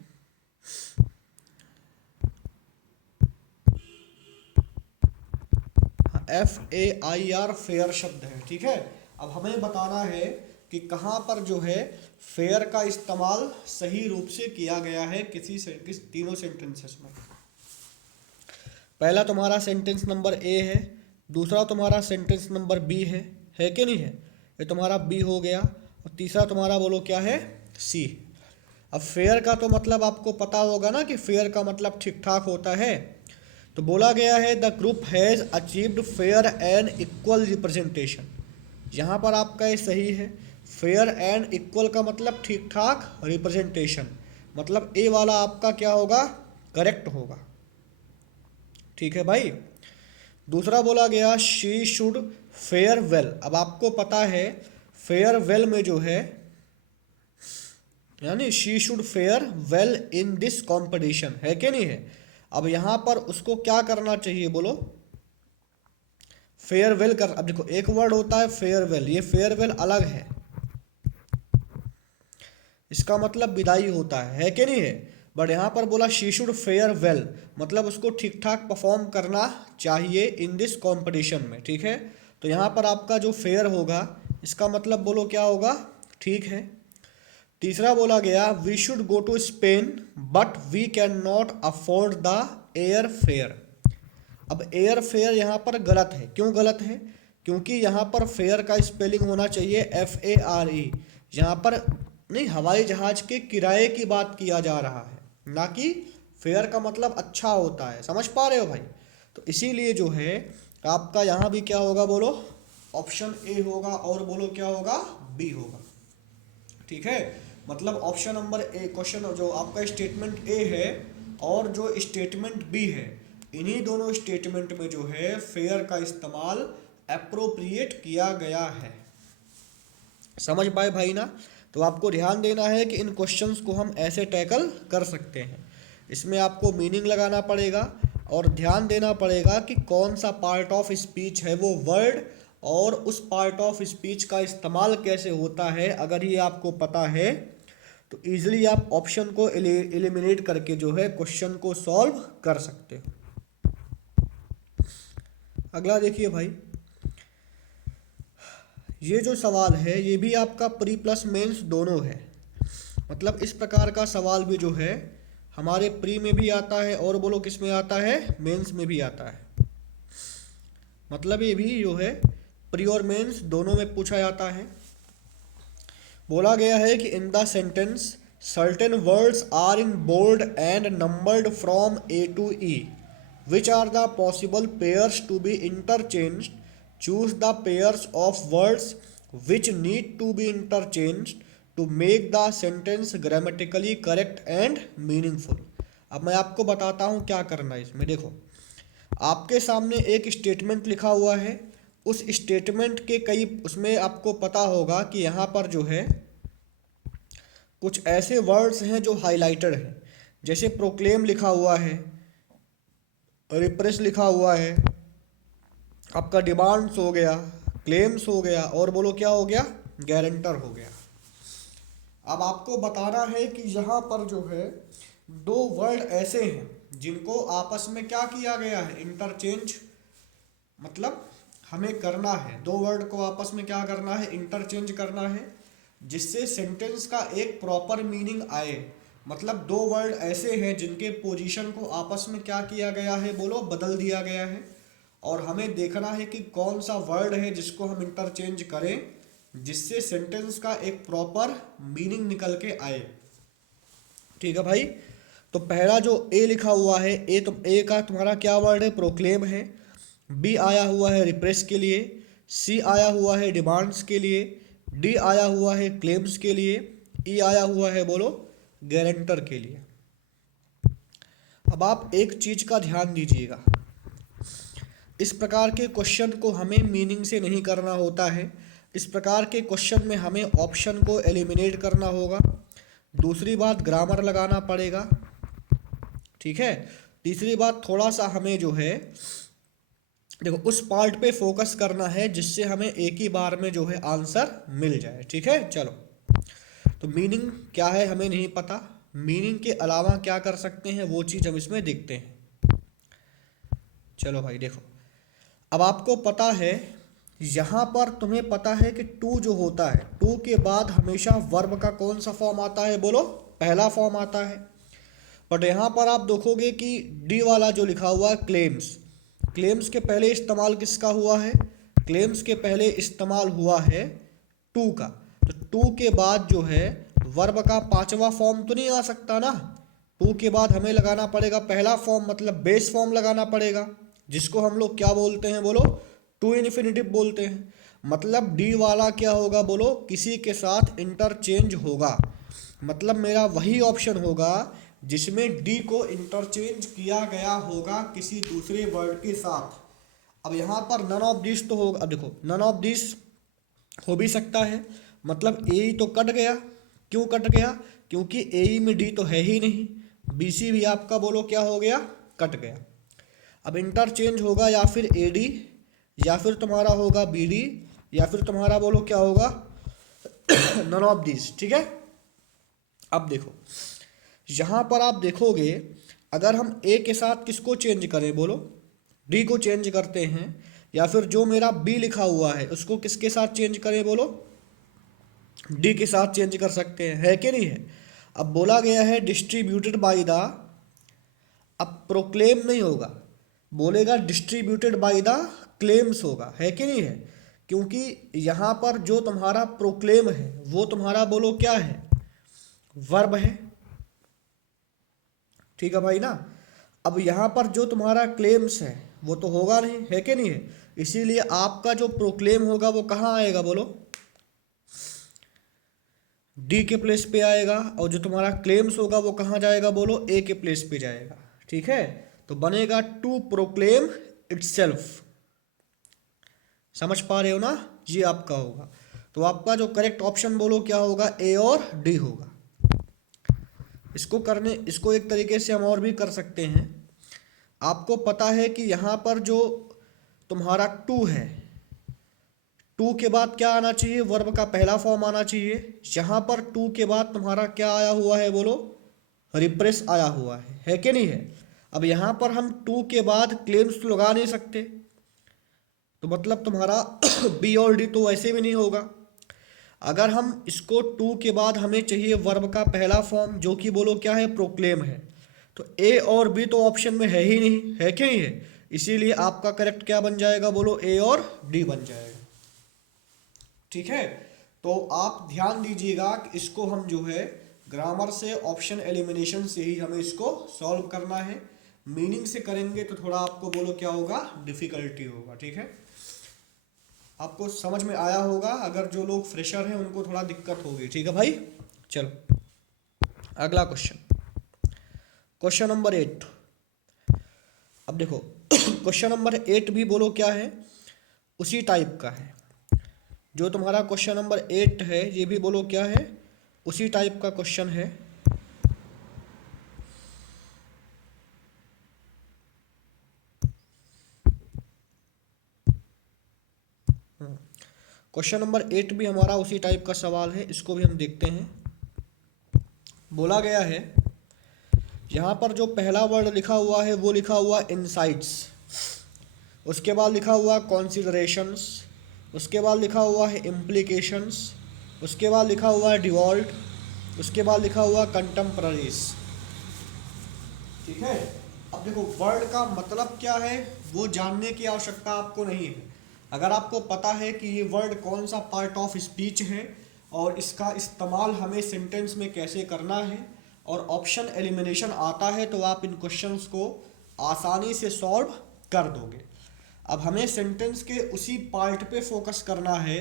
हाँ, FAIR फेयर शब्द है, ठीक है। अब हमें बताना है कि कहाँ पर जो है फेयर का इस्तेमाल सही रूप से किया गया है किस तीनों सेंटेंसेस में। पहला तुम्हारा सेंटेंस नंबर ए है, दूसरा तुम्हारा सेंटेंस नंबर बी है कि नहीं है? ये तुम्हारा बी हो गया, और तीसरा तुम्हारा बोलो क्या है? सी। अब फेयर का तो मतलब आपको पता होगा ना कि फेयर का मतलब ठीक ठाक होता है। तो बोला गया है the group has achieved fair and equal representation. यहाँ पर आपका ये सही है, फेयर एंड इक्वल का मतलब ठीक ठाक रिप्रेजेंटेशन, मतलब ए वाला आपका क्या होगा? करेक्ट होगा, ठीक है भाई। दूसरा बोला गया शी शुड फेयर वेल। अब आपको पता है फेयर वेल में जो है, यानी she should fair well in this competition, है कि नहीं है? अब यहाँ पर उसको क्या करना चाहिए बोलो? फेयरवेल कर। अब देखो एक वर्ड होता है फेयरवेल, ये फेयरवेल अलग है, इसका मतलब विदाई होता है कि नहीं है? बट यहाँ पर बोला शी शुड फेयर वेल, मतलब उसको ठीक ठाक परफॉर्म करना चाहिए इन दिस कॉम्पिटिशन में, ठीक है। तो यहाँ पर आपका जो फेयर होगा इसका मतलब बोलो क्या होगा? ठीक है। तीसरा बोला गया we should go to Spain but we can not afford the air fare. अब एयर फेयर यहाँ पर गलत है, क्यों गलत है? क्योंकि यहाँ पर फेयर का स्पेलिंग होना चाहिए FARE। यहाँ पर नहीं, हवाई जहाज के किराए की बात किया जा रहा है, ना कि फेयर का मतलब अच्छा होता है। समझ पा रहे हो भाई? तो इसीलिए जो है आपका यहाँ भी क्या होगा बोलो? ऑप्शन ए होगा, और बोलो क्या होगा? बी होगा, ठीक है। मतलब ऑप्शन नंबर ए, क्वेश्चन जो आपका स्टेटमेंट ए है और जो स्टेटमेंट बी है, इन्हीं दोनों स्टेटमेंट में जो है फेयर का इस्तेमाल एप्रोप्रिएट किया गया है। समझ पाए भाई ना? तो आपको ध्यान देना है कि इन क्वेश्चंस को हम ऐसे टैकल कर सकते हैं। इसमें आपको मीनिंग लगाना पड़ेगा और ध्यान देना पड़ेगा कि कौन सा पार्ट ऑफ स्पीच है वो वर्ड, और उस पार्ट ऑफ स्पीच का इस्तेमाल कैसे होता है। अगर ये आपको पता है तो ईजिली आप ऑप्शन को एलिमिनेट करके जो है क्वेश्चन को सॉल्व कर सकते हो। अगला देखिए भाई, ये जो सवाल है ये भी आपका प्री प्लस मेंस दोनों है। मतलब इस प्रकार का सवाल भी जो है हमारे प्री में भी आता है और बोलो किस में आता है? मेंस में भी आता है। मतलब ये भी जो है प्री और मेंस दोनों में पूछा जाता है। बोला गया है कि in the sentence certain words are in bold and numbered from A to E, which are the possible pairs to be interchanged. Choose the pairs of words which need to be interchanged to make the sentence grammatically correct and meaningful. अब मैं आपको बताता हूँ क्या करना है इसमें। देखो आपके सामने एक स्टेटमेंट लिखा हुआ है, उस स्टेटमेंट के कई, उसमें आपको पता होगा कि यहाँ पर जो है कुछ ऐसे वर्ड्स हैं जो हाईलाइटेड हैं, जैसे प्रोक्लेम लिखा हुआ है, रिप्रेस लिखा हुआ है, आपका डिमांड्स हो गया, क्लेम्स हो गया, और बोलो क्या हो गया? गारंटर हो गया। अब आपको बताना है कि यहाँ पर जो है दो वर्ड ऐसे हैं जिनको आपस में क्या किया गया है? इंटरचेंज मतलब हमें करना है, दो वर्ड को आपस में क्या करना है, इंटरचेंज करना है, जिससे सेंटेंस का एक प्रॉपर मीनिंग आए। मतलब दो वर्ड ऐसे हैं जिनके पोजीशन को आपस में क्या किया गया है, बोलो, बदल दिया गया है, और हमें देखना है कि कौन सा वर्ड है जिसको हम इंटरचेंज करें जिससे सेंटेंस का एक प्रॉपर मीनिंग निकल के आए। ठीक है भाई। तो पहला जो ए लिखा हुआ है, ए का तुम्हारा क्या वर्ड है, प्रोक्लेम है। बी आया हुआ है रिप्रेस के लिए। सी आया हुआ है डिमांड्स के लिए। डी आया हुआ है क्लेम्स के लिए। ई आया हुआ है, बोलो, गारंटर के लिए। अब आप एक चीज का ध्यान दीजिएगा, इस प्रकार के क्वेश्चन को हमें मीनिंग से नहीं करना होता है। इस प्रकार के क्वेश्चन में हमें ऑप्शन को एलिमिनेट करना होगा। दूसरी बात, ग्रामर लगाना पड़ेगा। ठीक है। तीसरी बात, थोड़ा सा हमें जो है, देखो, उस पार्ट पे फोकस करना है जिससे हमें एक ही बार में जो है आंसर मिल जाए। ठीक है। चलो, तो मीनिंग क्या है हमें नहीं पता, मीनिंग के अलावा क्या कर सकते हैं वो चीज़ हम इसमें देखते हैं। चलो भाई देखो, अब आपको पता है, यहाँ पर तुम्हें पता है कि टू जो होता है, टू के बाद हमेशा वर्ब का कौन सा फॉर्म आता है, बोलो, पहला फॉर्म आता है। बट यहाँ पर आप देखोगे कि डी वाला जो लिखा हुआ है क्लेम्स, क्लेम्स के पहले इस्तेमाल किसका हुआ है, क्लेम्स के पहले इस्तेमाल हुआ है टू का। तो टू के बाद जो है वर्ब का पांचवा फॉर्म तो नहीं आ सकता ना। टू के बाद हमें लगाना पड़ेगा पहला फॉर्म, मतलब बेस फॉर्म लगाना पड़ेगा, जिसको हम लोग क्या बोलते हैं, बोलो, टू इन्फिनिटिव बोलते हैं। मतलब डी वाला क्या होगा, बोलो, किसी के साथ इंटरचेंज होगा। मतलब मेरा वही ऑप्शन होगा जिसमें डी को इंटरचेंज किया गया होगा किसी दूसरे वर्ड के साथ। अब यहाँ पर नन ऑफ दिस तो होगा। अब देखो, नन ऑफ दिस हो भी सकता है, मतलब ए तो कट गया। क्यों कट गया, क्योंकि ए में डी तो है ही नहीं। बी सी भी आपका, बोलो, क्या हो गया, कट गया। अब इंटरचेंज होगा या फिर ए डी, या फिर तुम्हारा होगा बी डी, या फिर तुम्हारा, बोलो, क्या होगा, नन ऑफ दिस। ठीक है। अब देखो, यहाँ पर आप देखोगे, अगर हम ए के साथ किसको चेंज करें, बोलो, डी को चेंज करते हैं, या फिर जो मेरा बी लिखा हुआ है उसको किसके साथ चेंज करें, बोलो, डी के साथ चेंज कर सकते हैं, है कि नहीं है। अब बोला गया है डिस्ट्रीब्यूटेड बाय द, अब प्रोक्लेम नहीं होगा, बोलेगा डिस्ट्रीब्यूटेड बाय द क्लेम्स होगा, है कि नहीं है। क्योंकि यहाँ पर जो तुम्हारा प्रोक्लेम है वो तुम्हारा, बोलो, क्या है, वर्ब है। ठीक है भाई ना। अब यहाँ पर जो तुम्हारा क्लेम्स है वो तो होगा नहीं, है कि नहीं है। इसीलिए आपका जो प्रोक्लेम होगा वो कहाँ आएगा, बोलो, डी के प्लेस पे आएगा, और जो तुम्हारा क्लेम्स होगा वो कहाँ जाएगा, बोलो, ए के प्लेस पे जाएगा। ठीक है। तो बनेगा टू प्रोक्लेम इटसेल्फ। समझ पा रहे हो ना, ये आपका होगा। तो आपका जो करेक्ट ऑप्शन, बोलो, क्या होगा, ए और डी होगा। इसको एक तरीके से हम और भी कर सकते हैं। आपको पता है कि यहाँ पर जो तुम्हारा टू है, टू के बाद क्या आना चाहिए, वर्ब का पहला फॉर्म आना चाहिए। यहाँ पर टू के बाद तुम्हारा क्या आया हुआ है, बोलो, रिप्रेस आया हुआ है कि नहीं है। अब यहाँ पर हम टू के बाद क्लेम्स तो लगा नहीं सकते, तो मतलब तुम्हारा बी और डी तो वैसे भी नहीं होगा। अगर हम इसको टू के बाद हमें चाहिए वर्ब का पहला फॉर्म, जो कि, बोलो, क्या है, प्रोक्लेम है, तो ए और बी तो ऑप्शन में है ही नहीं, है कि नहीं है। इसीलिए आपका करेक्ट क्या बन जाएगा, बोलो, ए और डी बन जाएगा। ठीक है। तो आप ध्यान दीजिएगा कि इसको हम जो है ग्रामर से, ऑप्शन एलिमिनेशन से ही हमें इसको सॉल्व करना है। मीनिंग से करेंगे तो थोड़ा आपको, बोलो, क्या होगा, डिफिकल्टी होगा। ठीक है। आपको समझ में आया होगा, अगर जो लोग फ्रेशर हैं उनको थोड़ा दिक्कत होगी। ठीक है भाई। चलो, अगला क्वेश्चन, क्वेश्चन नंबर 8। अब देखो, क्वेश्चन नंबर 8 भी, बोलो, क्या है, उसी टाइप का है। जो तुम्हारा क्वेश्चन नंबर 8 है ये भी, बोलो, क्या है, उसी टाइप का क्वेश्चन है। क्वेश्चन नंबर 8 भी हमारा उसी टाइप का सवाल है, इसको भी हम देखते हैं। बोला गया है, यहाँ पर जो पहला वर्ड लिखा हुआ है वो लिखा हुआ इनसाइट्स। उसके बाद लिखा हुआ है कॉन्सिडरेशंस, उसके बाद लिखा हुआ है इम्प्लीकेशंस, उसके बाद लिखा हुआ है डिवॉल्ट, उसके बाद लिखा हुआ है कंटेम्पररीज। ठीक है। अब देखो वर्ड का मतलब क्या है वो जानने की आवश्यकता आपको नहीं है। अगर आपको पता है कि ये वर्ड कौन सा पार्ट ऑफ स्पीच है और इसका इस्तेमाल हमें सेंटेंस में कैसे करना है और ऑप्शन एलिमिनेशन आता है तो आप इन क्वेश्चंस को आसानी से सॉल्व कर दोगे। अब हमें सेंटेंस के उसी पार्ट पे फोकस करना है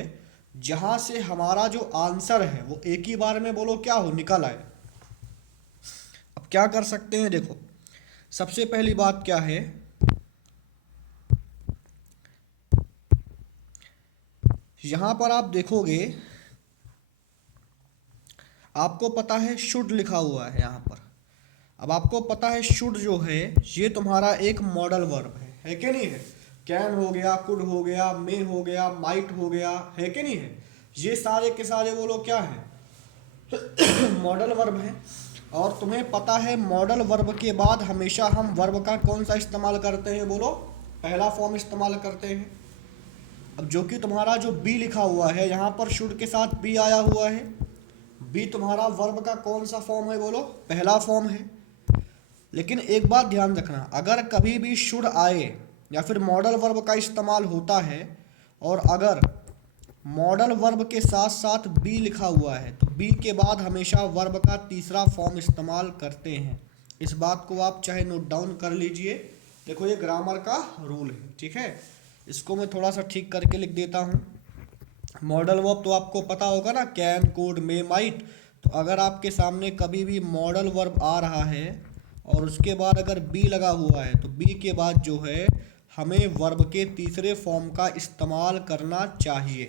जहां से हमारा जो आंसर है वो एक ही बार में बोलो क्या हो निकल आए। अब क्या कर सकते हैं, देखो सबसे पहली बात क्या है, यहां पर आप देखोगे आपको पता है शुड लिखा हुआ है यहाँ पर। अब आपको पता है शुड जो है ये तुम्हारा एक मॉडल वर्ब है कि नहीं है। कैन हो गया, कुड हो गया, मे हो गया, माइट हो गया, है कि नहीं है। ये सारे के सारे वो लोग क्या है मॉडल वर्ब है। और तुम्हें पता है मॉडल वर्ब के बाद हमेशा हम वर्ब का कौन सा इस्तेमाल करते हैं, बोलो पहला फॉर्म इस्तेमाल करते हैं। अब जो कि तुम्हारा जो बी लिखा हुआ है यहाँ पर शुड के साथ बी आया हुआ है, बी तुम्हारा वर्ब का कौन सा फॉर्म है, बोलो पहला फॉर्म है। लेकिन एक बात ध्यान रखना, अगर कभी भी शुड आए या फिर मॉडल वर्ब का इस्तेमाल होता है और अगर मॉडल वर्ब के साथ साथ बी लिखा हुआ है तो बी के बाद हमेशा वर्ब का तीसरा फॉर्म इस्तेमाल करते हैं। इस बात को आप चाहे नोट डाउन कर लीजिए। देखो ये ग्रामर का रूल है, ठीक है। इसको मैं थोड़ा सा ठीक करके लिख देता हूँ। मॉडल वर्ब तो आपको पता होगा ना, कैन, कुड, मे, माइट। तो अगर आपके सामने कभी भी मॉडल वर्ब आ रहा है और उसके बाद अगर बी लगा हुआ है तो बी के बाद जो है हमें वर्ब के तीसरे फॉर्म का इस्तेमाल करना चाहिए।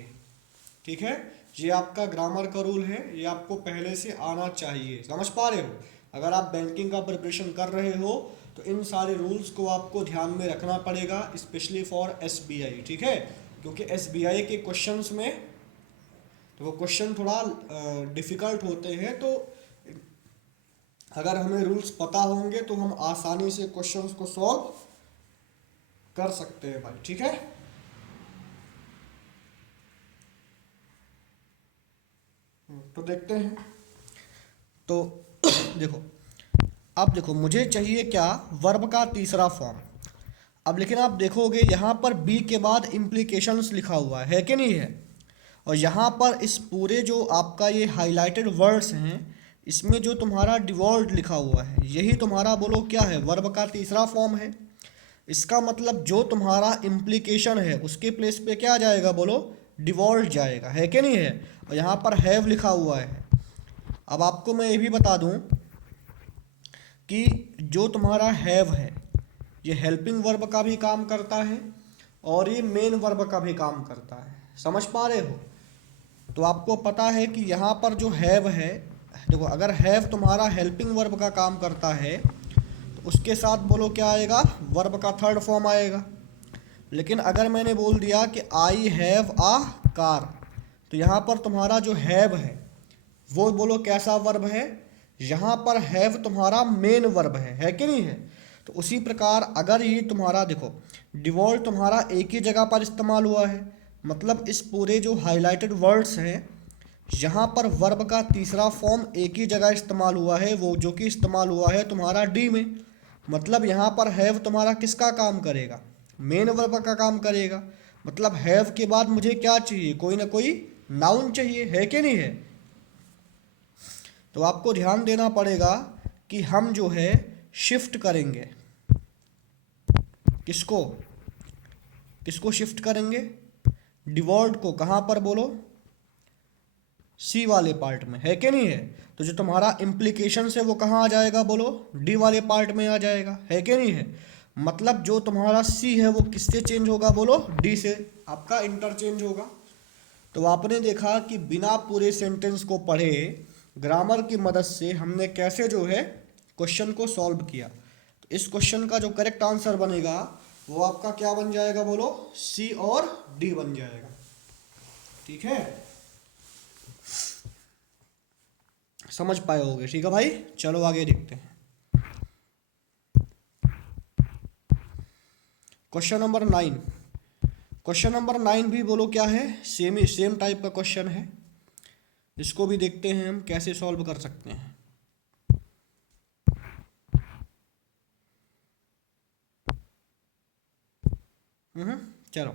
ठीक है, ये आपका ग्रामर का रूल है, ये आपको पहले से आना चाहिए। समझ पा रहे हो। अगर आप बैंकिंग का प्रिपरेशन कर रहे हो तो इन सारे रूल्स को आपको ध्यान में रखना पड़ेगा, स्पेशली फॉर एसबीआई। ठीक है, क्योंकि एसबीआई के क्वेश्चंस में तो वो क्वेश्चन थोड़ा डिफ़िकल्ट होते हैं, तो अगर हमें रूल्स पता होंगे तो हम आसानी से क्वेश्चंस को सॉल्व कर सकते हैं भाई। ठीक है, तो देखते हैं। तो देखो, अब देखो मुझे चाहिए क्या, वर्ब का तीसरा फॉर्म। अब लेकिन आप देखोगे यहाँ पर बी के बाद इम्प्लीकेशंस लिखा हुआ है कि नहीं है। और यहाँ पर इस पूरे जो आपका ये हाईलाइटेड वर्ड्स हैं इसमें जो तुम्हारा डिवॉल्ट लिखा हुआ है यही तुम्हारा बोलो क्या है, वर्ब का तीसरा फॉर्म है। इसका मतलब जो तुम्हारा इम्प्लीकेशन है उसके प्लेस पे क्या जाएगा, बोलो डिवॉल्ट जाएगा, है कि नहीं है। और यहाँ पर हैव लिखा हुआ है। अब आपको मैं ये भी बता दूँ कि जो तुम्हारा हैव है ये हेल्पिंग वर्ब का भी काम करता है और ये मेन वर्ब का भी काम करता है। समझ पा रहे हो। तो आपको पता है कि यहाँ पर जो हैव है, देखो अगर हैव तुम्हारा हेल्पिंग वर्ब का काम करता है तो उसके साथ बोलो क्या आएगा, वर्ब का थर्ड फॉर्म आएगा। लेकिन अगर मैंने बोल दिया कि आई हैव आ कार तो यहाँ पर तुम्हारा जो हैव है वो बोलो कैसा वर्ब है, यहाँ पर हैव तुम्हारा मेन वर्ब है कि नहीं है। तो उसी प्रकार अगर ये तुम्हारा देखो डिवॉल्ट तुम्हारा एक ही जगह पर इस्तेमाल हुआ है, मतलब इस पूरे जो हाईलाइटेड वर्ड्स हैं यहाँ पर वर्ब का तीसरा फॉर्म एक ही जगह इस्तेमाल हुआ है, वो जो कि इस्तेमाल हुआ है तुम्हारा डी में। मतलब यहाँ पर हैव तुम्हारा किसका काम करेगा, मेन वर्ब का काम करेगा। मतलब हैव के बाद मुझे क्या चाहिए, कोई ना कोई नाउन चाहिए, है कि नहीं है। तो आपको ध्यान देना पड़ेगा कि हम जो है शिफ्ट करेंगे, किसको किसको शिफ्ट करेंगे, डिवॉल्ट को। कहाँ पर बोलो, सी वाले पार्ट में, है कि नहीं है। तो जो तुम्हारा इम्प्लीकेशन है वो कहाँ आ जाएगा, बोलो डी वाले पार्ट में आ जाएगा, है कि नहीं है। मतलब जो तुम्हारा सी है वो किससे चेंज होगा, बोलो डी से, आपका इंटरचेंज होगा। तो आपने देखा कि बिना पूरे सेंटेंस को पढ़े ग्रामर की मदद से हमने कैसे जो है क्वेश्चन को सॉल्व किया। तो इस क्वेश्चन का जो करेक्ट आंसर बनेगा वो आपका क्या बन जाएगा, बोलो सी और डी बन जाएगा। ठीक है, समझ पाए होगे। ठीक है भाई, चलो आगे देखते हैं। क्वेश्चन नंबर 9, क्वेश्चन नंबर 9 भी बोलो क्या है, सेम टाइप का क्वेश्चन है। इसको भी देखते हैं हम कैसे सॉल्व कर सकते हैं। चलो,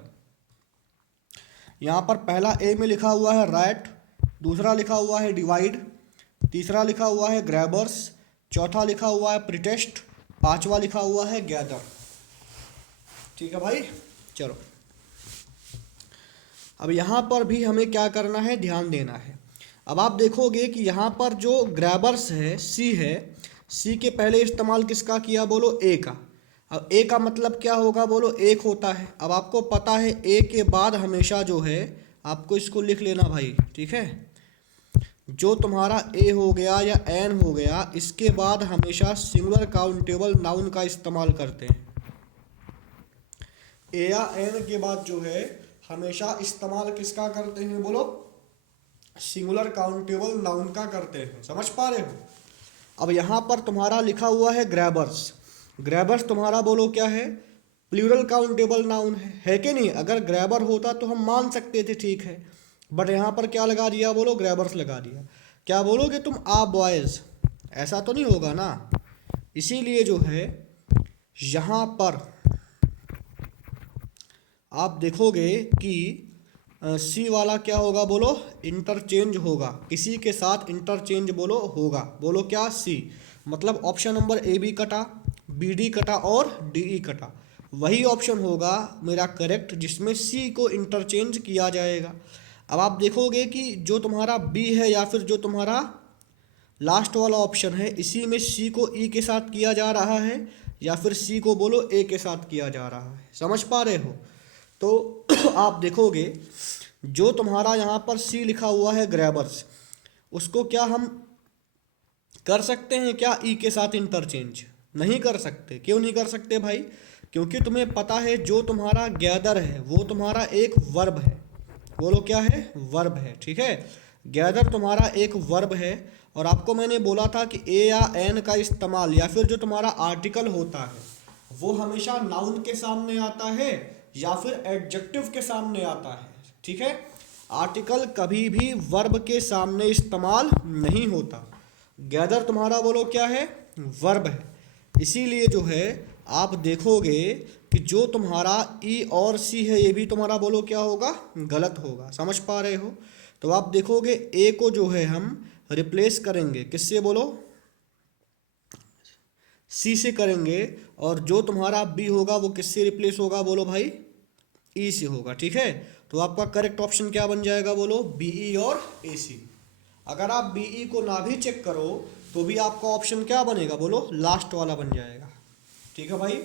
यहाँ पर पहला ए में लिखा हुआ है राइट, दूसरा लिखा हुआ है डिवाइड, तीसरा लिखा हुआ है ग्रैबर्स, चौथा लिखा हुआ है प्रिटेस्ट, पांचवा लिखा हुआ है गैदर। ठीक है भाई, चलो अब यहाँ पर भी हमें क्या करना है, ध्यान देना है। अब आप देखोगे कि यहाँ पर जो ग्रैबर्स है सी के पहले इस्तेमाल किसका किया, बोलो ए का। अब ए का मतलब क्या होगा, बोलो एक होता है। अब आपको पता है ए के बाद हमेशा जो है, आपको इसको लिख लेना भाई, ठीक है। जो तुम्हारा ए हो गया या एन हो गया, इसके बाद हमेशा सिंगुलर काउंटेबल नाउन का इस्तेमाल करते हैं। ए या एन के बाद जो है हमेशा इस्तेमाल किसका करते हैं, बोलो सिंगुलर काउंटेबल नाउन का करते हैं। समझ पा रहे हो। अब यहाँ पर तुम्हारा लिखा हुआ है ग्रैबर्स, ग्रैबर्स तुम्हारा बोलो क्या है, प्लूरल काउंटेबल नाउन है कि नहीं। अगर ग्रैबर होता तो हम मान सकते थे, ठीक है, बट यहाँ पर क्या लगा दिया, बोलो ग्रैबर्स लगा दिया। क्या बोलोगे तुम, आप बॉयज़, ऐसा तो नहीं होगा ना। इसीलिए जो है यहाँ पर आप देखोगे कि सी वाला क्या होगा, बोलो इंटरचेंज होगा, किसी के साथ इंटरचेंज बोलो होगा, बोलो क्या, सी। मतलब ऑप्शन नंबर ए बी कटा, बी डी कटा और डी ई कटा, वही ऑप्शन होगा मेरा करेक्ट जिसमें सी को इंटरचेंज किया जाएगा। अब आप देखोगे कि जो तुम्हारा बी है या फिर जो तुम्हारा लास्ट वाला ऑप्शन है, इसी में सी को ई के साथ किया जा रहा है या फिर सी को बोलो ए के साथ किया जा रहा है। समझ पा रहे हो। तो आप देखोगे जो तुम्हारा यहाँ पर सी लिखा हुआ है ग्रैबर्स, उसको क्या हम कर सकते हैं क्या ई के साथ इंटरचेंज? नहीं कर सकते। क्यों नहीं कर सकते भाई? क्योंकि तुम्हें पता है जो तुम्हारा गैदर है वो तुम्हारा एक वर्ब है। बोलो क्या है? वर्ब है। ठीक है, गैदर तुम्हारा एक वर्ब है। और आपको मैंने बोला था कि ए या एन का इस्तेमाल या फिर जो तुम्हारा आर्टिकल होता है वो हमेशा नाउन के सामने आता है या फिर एडजेक्टिव के सामने आता है। ठीक है, आर्टिकल कभी भी वर्ब के सामने इस्तेमाल नहीं होता। गैदर तुम्हारा बोलो क्या है? वर्ब है। इसीलिए जो है आप देखोगे कि जो तुम्हारा ई और सी है ये भी तुम्हारा बोलो क्या होगा? गलत होगा। समझ पा रहे हो? तो आप देखोगे ए को जो है हम रिप्लेस करेंगे किससे, बोलो सी से करेंगे। और जो तुम्हारा बी होगा वो किससे रिप्लेस होगा, बोलो भाई ई से होगा। ठीक है, तो आपका करेक्ट ऑप्शन क्या बन जाएगा, बोलो बीई और ए सी। अगर आप बीई को ना भी चेक करो तो भी आपका ऑप्शन क्या बनेगा, बोलो लास्ट वाला बन जाएगा। ठीक है भाई,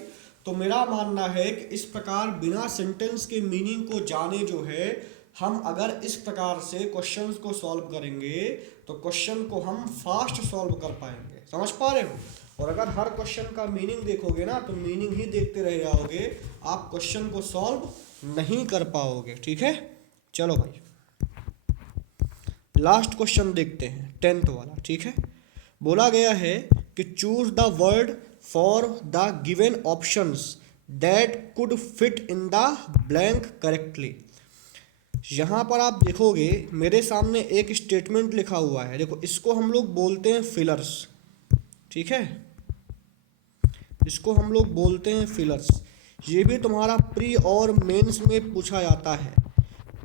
तो मेरा मानना है कि इस प्रकार बिना सेंटेंस के मीनिंग को जाने जो है हम अगर इस प्रकार से क्वेश्चंस को सॉल्व करेंगे तो क्वेश्चन को हम फास्ट सॉल्व कर पाएंगे। समझ पा रहे हो? और अगर हर क्वेश्चन का मीनिंग देखोगे ना तो मीनिंग ही देखते रह जाओगे, आप क्वेश्चन को सॉल्व नहीं कर पाओगे। ठीक है, चलो भाई लास्ट क्वेश्चन देखते हैं 10th वाला। ठीक है, बोला गया है कि choose the word for the given options that could fit in the blank correctly. यहाँ पर आप देखोगे मेरे सामने एक स्टेटमेंट लिखा हुआ है, देखो इसको हम लोग बोलते हैं फिलर्स। ठीक है, इसको हम लोग बोलते हैं फिलर्स। ये भी तुम्हारा प्री और मेंस में पूछा जाता है।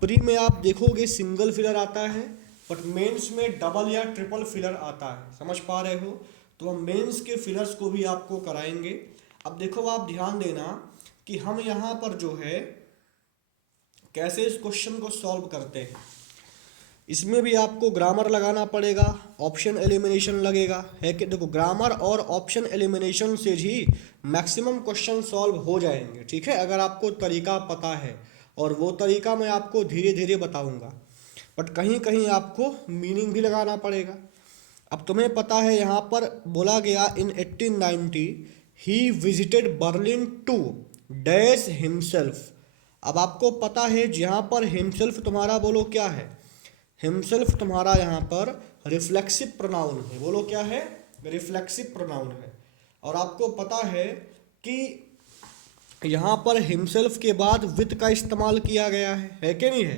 प्री में आप देखोगे सिंगल फिलर आता है, बट मेंस में डबल या ट्रिपल फिलर आता है। समझ पा रहे हो? तो हम मेंस के फिलर्स को भी आपको कराएंगे। अब देखो आप ध्यान देना कि हम यहाँ पर जो है कैसे इस क्वेश्चन को सॉल्व करते हैं। इसमें भी आपको ग्रामर लगाना पड़ेगा, ऑप्शन एलिमिनेशन लगेगा, है कि देखो ग्रामर और ऑप्शन एलिमिनेशन से ही मैक्सिमम क्वेश्चन सॉल्व हो जाएंगे। ठीक है, अगर आपको तरीका पता है, और वो तरीका मैं आपको धीरे धीरे बताऊंगा, बट कहीं कहीं आपको मीनिंग भी लगाना पड़ेगा। अब तुम्हें पता है यहाँ पर बोला गया in 1890 he visited Berlin to dash himself. अब आपको पता है यहाँ पर हिमसेल्फ तुम्हारा बोलो क्या है? हिमसेल्फ तुम्हारा यहाँ पर रिफ्लेक्सिव प्रोनाउन है। बोलो क्या है? रिफ्लेक्सिव प्रोनाउन है। और आपको पता है कि यहाँ पर हिमसेल्फ के बाद विथ का इस्तेमाल किया गया है कि नहीं है।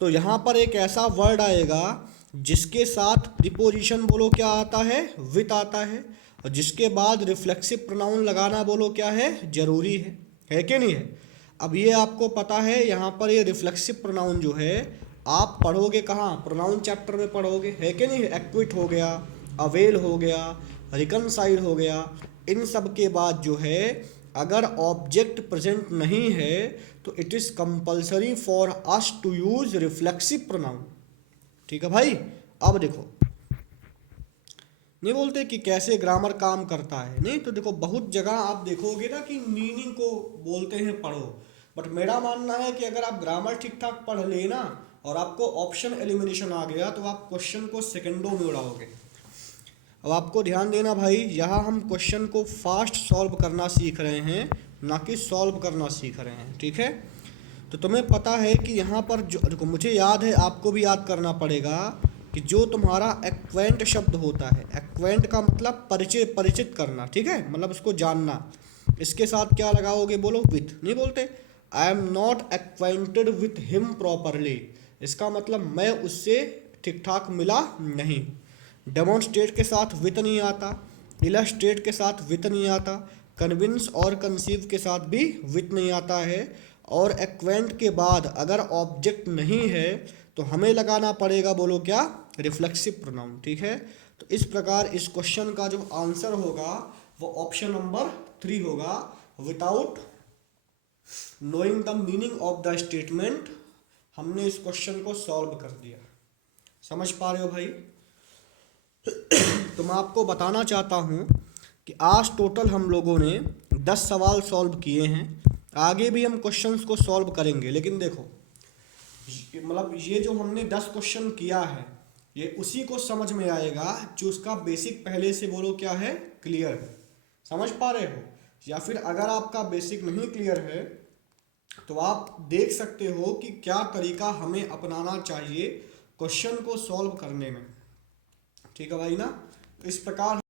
तो यहाँ पर एक ऐसा वर्ड आएगा जिसके साथ प्रीपोजिशन बोलो क्या आता है, विथ आता है, और जिसके बाद रिफ्लेक्सिव प्रोनाउन लगाना बोलो क्या है, जरूरी है कि नहीं है। अब ये आपको पता है, यहाँ पर ये रिफ्लेक्सिव प्रोनाउन जो है आप पढ़ोगे कहाँ, प्रोनाउन चैप्टर में पढ़ोगे, है कि नहीं। एक्विट हो गया, अवेल हो गया, रिकनसाइल हो गया, इन सब के बाद जो है अगर ऑब्जेक्ट प्रेजेंट नहीं है तो it is compulsory for us to use reflexive pronoun. ठीक है भाई। अब देखो, नहीं बोलते कि कैसे ग्रामर काम करता है, नहीं तो देखो बहुत जगह आप देखोगे ना कि मीनिंग को बोलते हैं पढ़ो, बट मेरा मानना है कि अगर आप ग्रामर ठीक ठाक पढ़ लेना और आपको ऑप्शन एलिमिनेशन आ गया तो आप क्वेश्चन को सेकंडों में उड़ाओगे। अब आपको ध्यान देना भाई, यहाँ हम क्वेश्चन को फास्ट सॉल्व करना सीख रहे हैं, ना कि सॉल्व करना सीख रहे हैं। ठीक है। तो तुम्हें पता है कि यहाँ पर जो देखो, मुझे याद है, आपको भी याद करना पड़ेगा कि जो तुम्हारा एक्वेंट शब्द होता है, एक्वेंट का मतलब परिचय, परिचित करना, ठीक है, मतलब उसको जानना, इसके साथ क्या लगाओगे बोलो, विथ। नहीं बोलते I am not acquainted with him properly, इसका मतलब मैं उससे ठीक ठाक मिला नहीं। डेमोन्स्ट्रेट के साथ विथ नहीं आता, इलस्ट्रेट के साथ विथ नहीं आता, कन्विंस और कंसीव के साथ भी विथ नहीं आता है। और एक्वेंट के बाद अगर ऑब्जेक्ट नहीं है तो हमें लगाना पड़ेगा बोलो क्या, रिफ्लेक्सिव प्रोनाउन। ठीक है। तो इस प्रकार इस क्वेश्चन का जो आंसर होगा वो ऑप्शन नंबर 3 होगा, without knowing the meaning of the statement हमने इस क्वेश्चन को सॉल्व कर दिया। समझ पा रहे हो भाई। तो मैं आपको बताना चाहता हूँ कि आज टोटल हम लोगों ने 10 सवाल सॉल्व किए हैं, आगे भी हम क्वेश्चंस को सॉल्व करेंगे। लेकिन देखो, मतलब ये जो हमने 10 क्वेश्चन किया है ये उसी को समझ में आएगा जो उसका बेसिक पहले से बोलो क्या है, क्लियर है। समझ पा रहे हो। या फिर अगर आपका बेसिक नहीं क्लियर है तो आप देख सकते हो कि क्या तरीका हमें अपनाना चाहिए क्वेश्चन को सॉल्व करने में। ठीक है भाई ना। तो इस प्रकार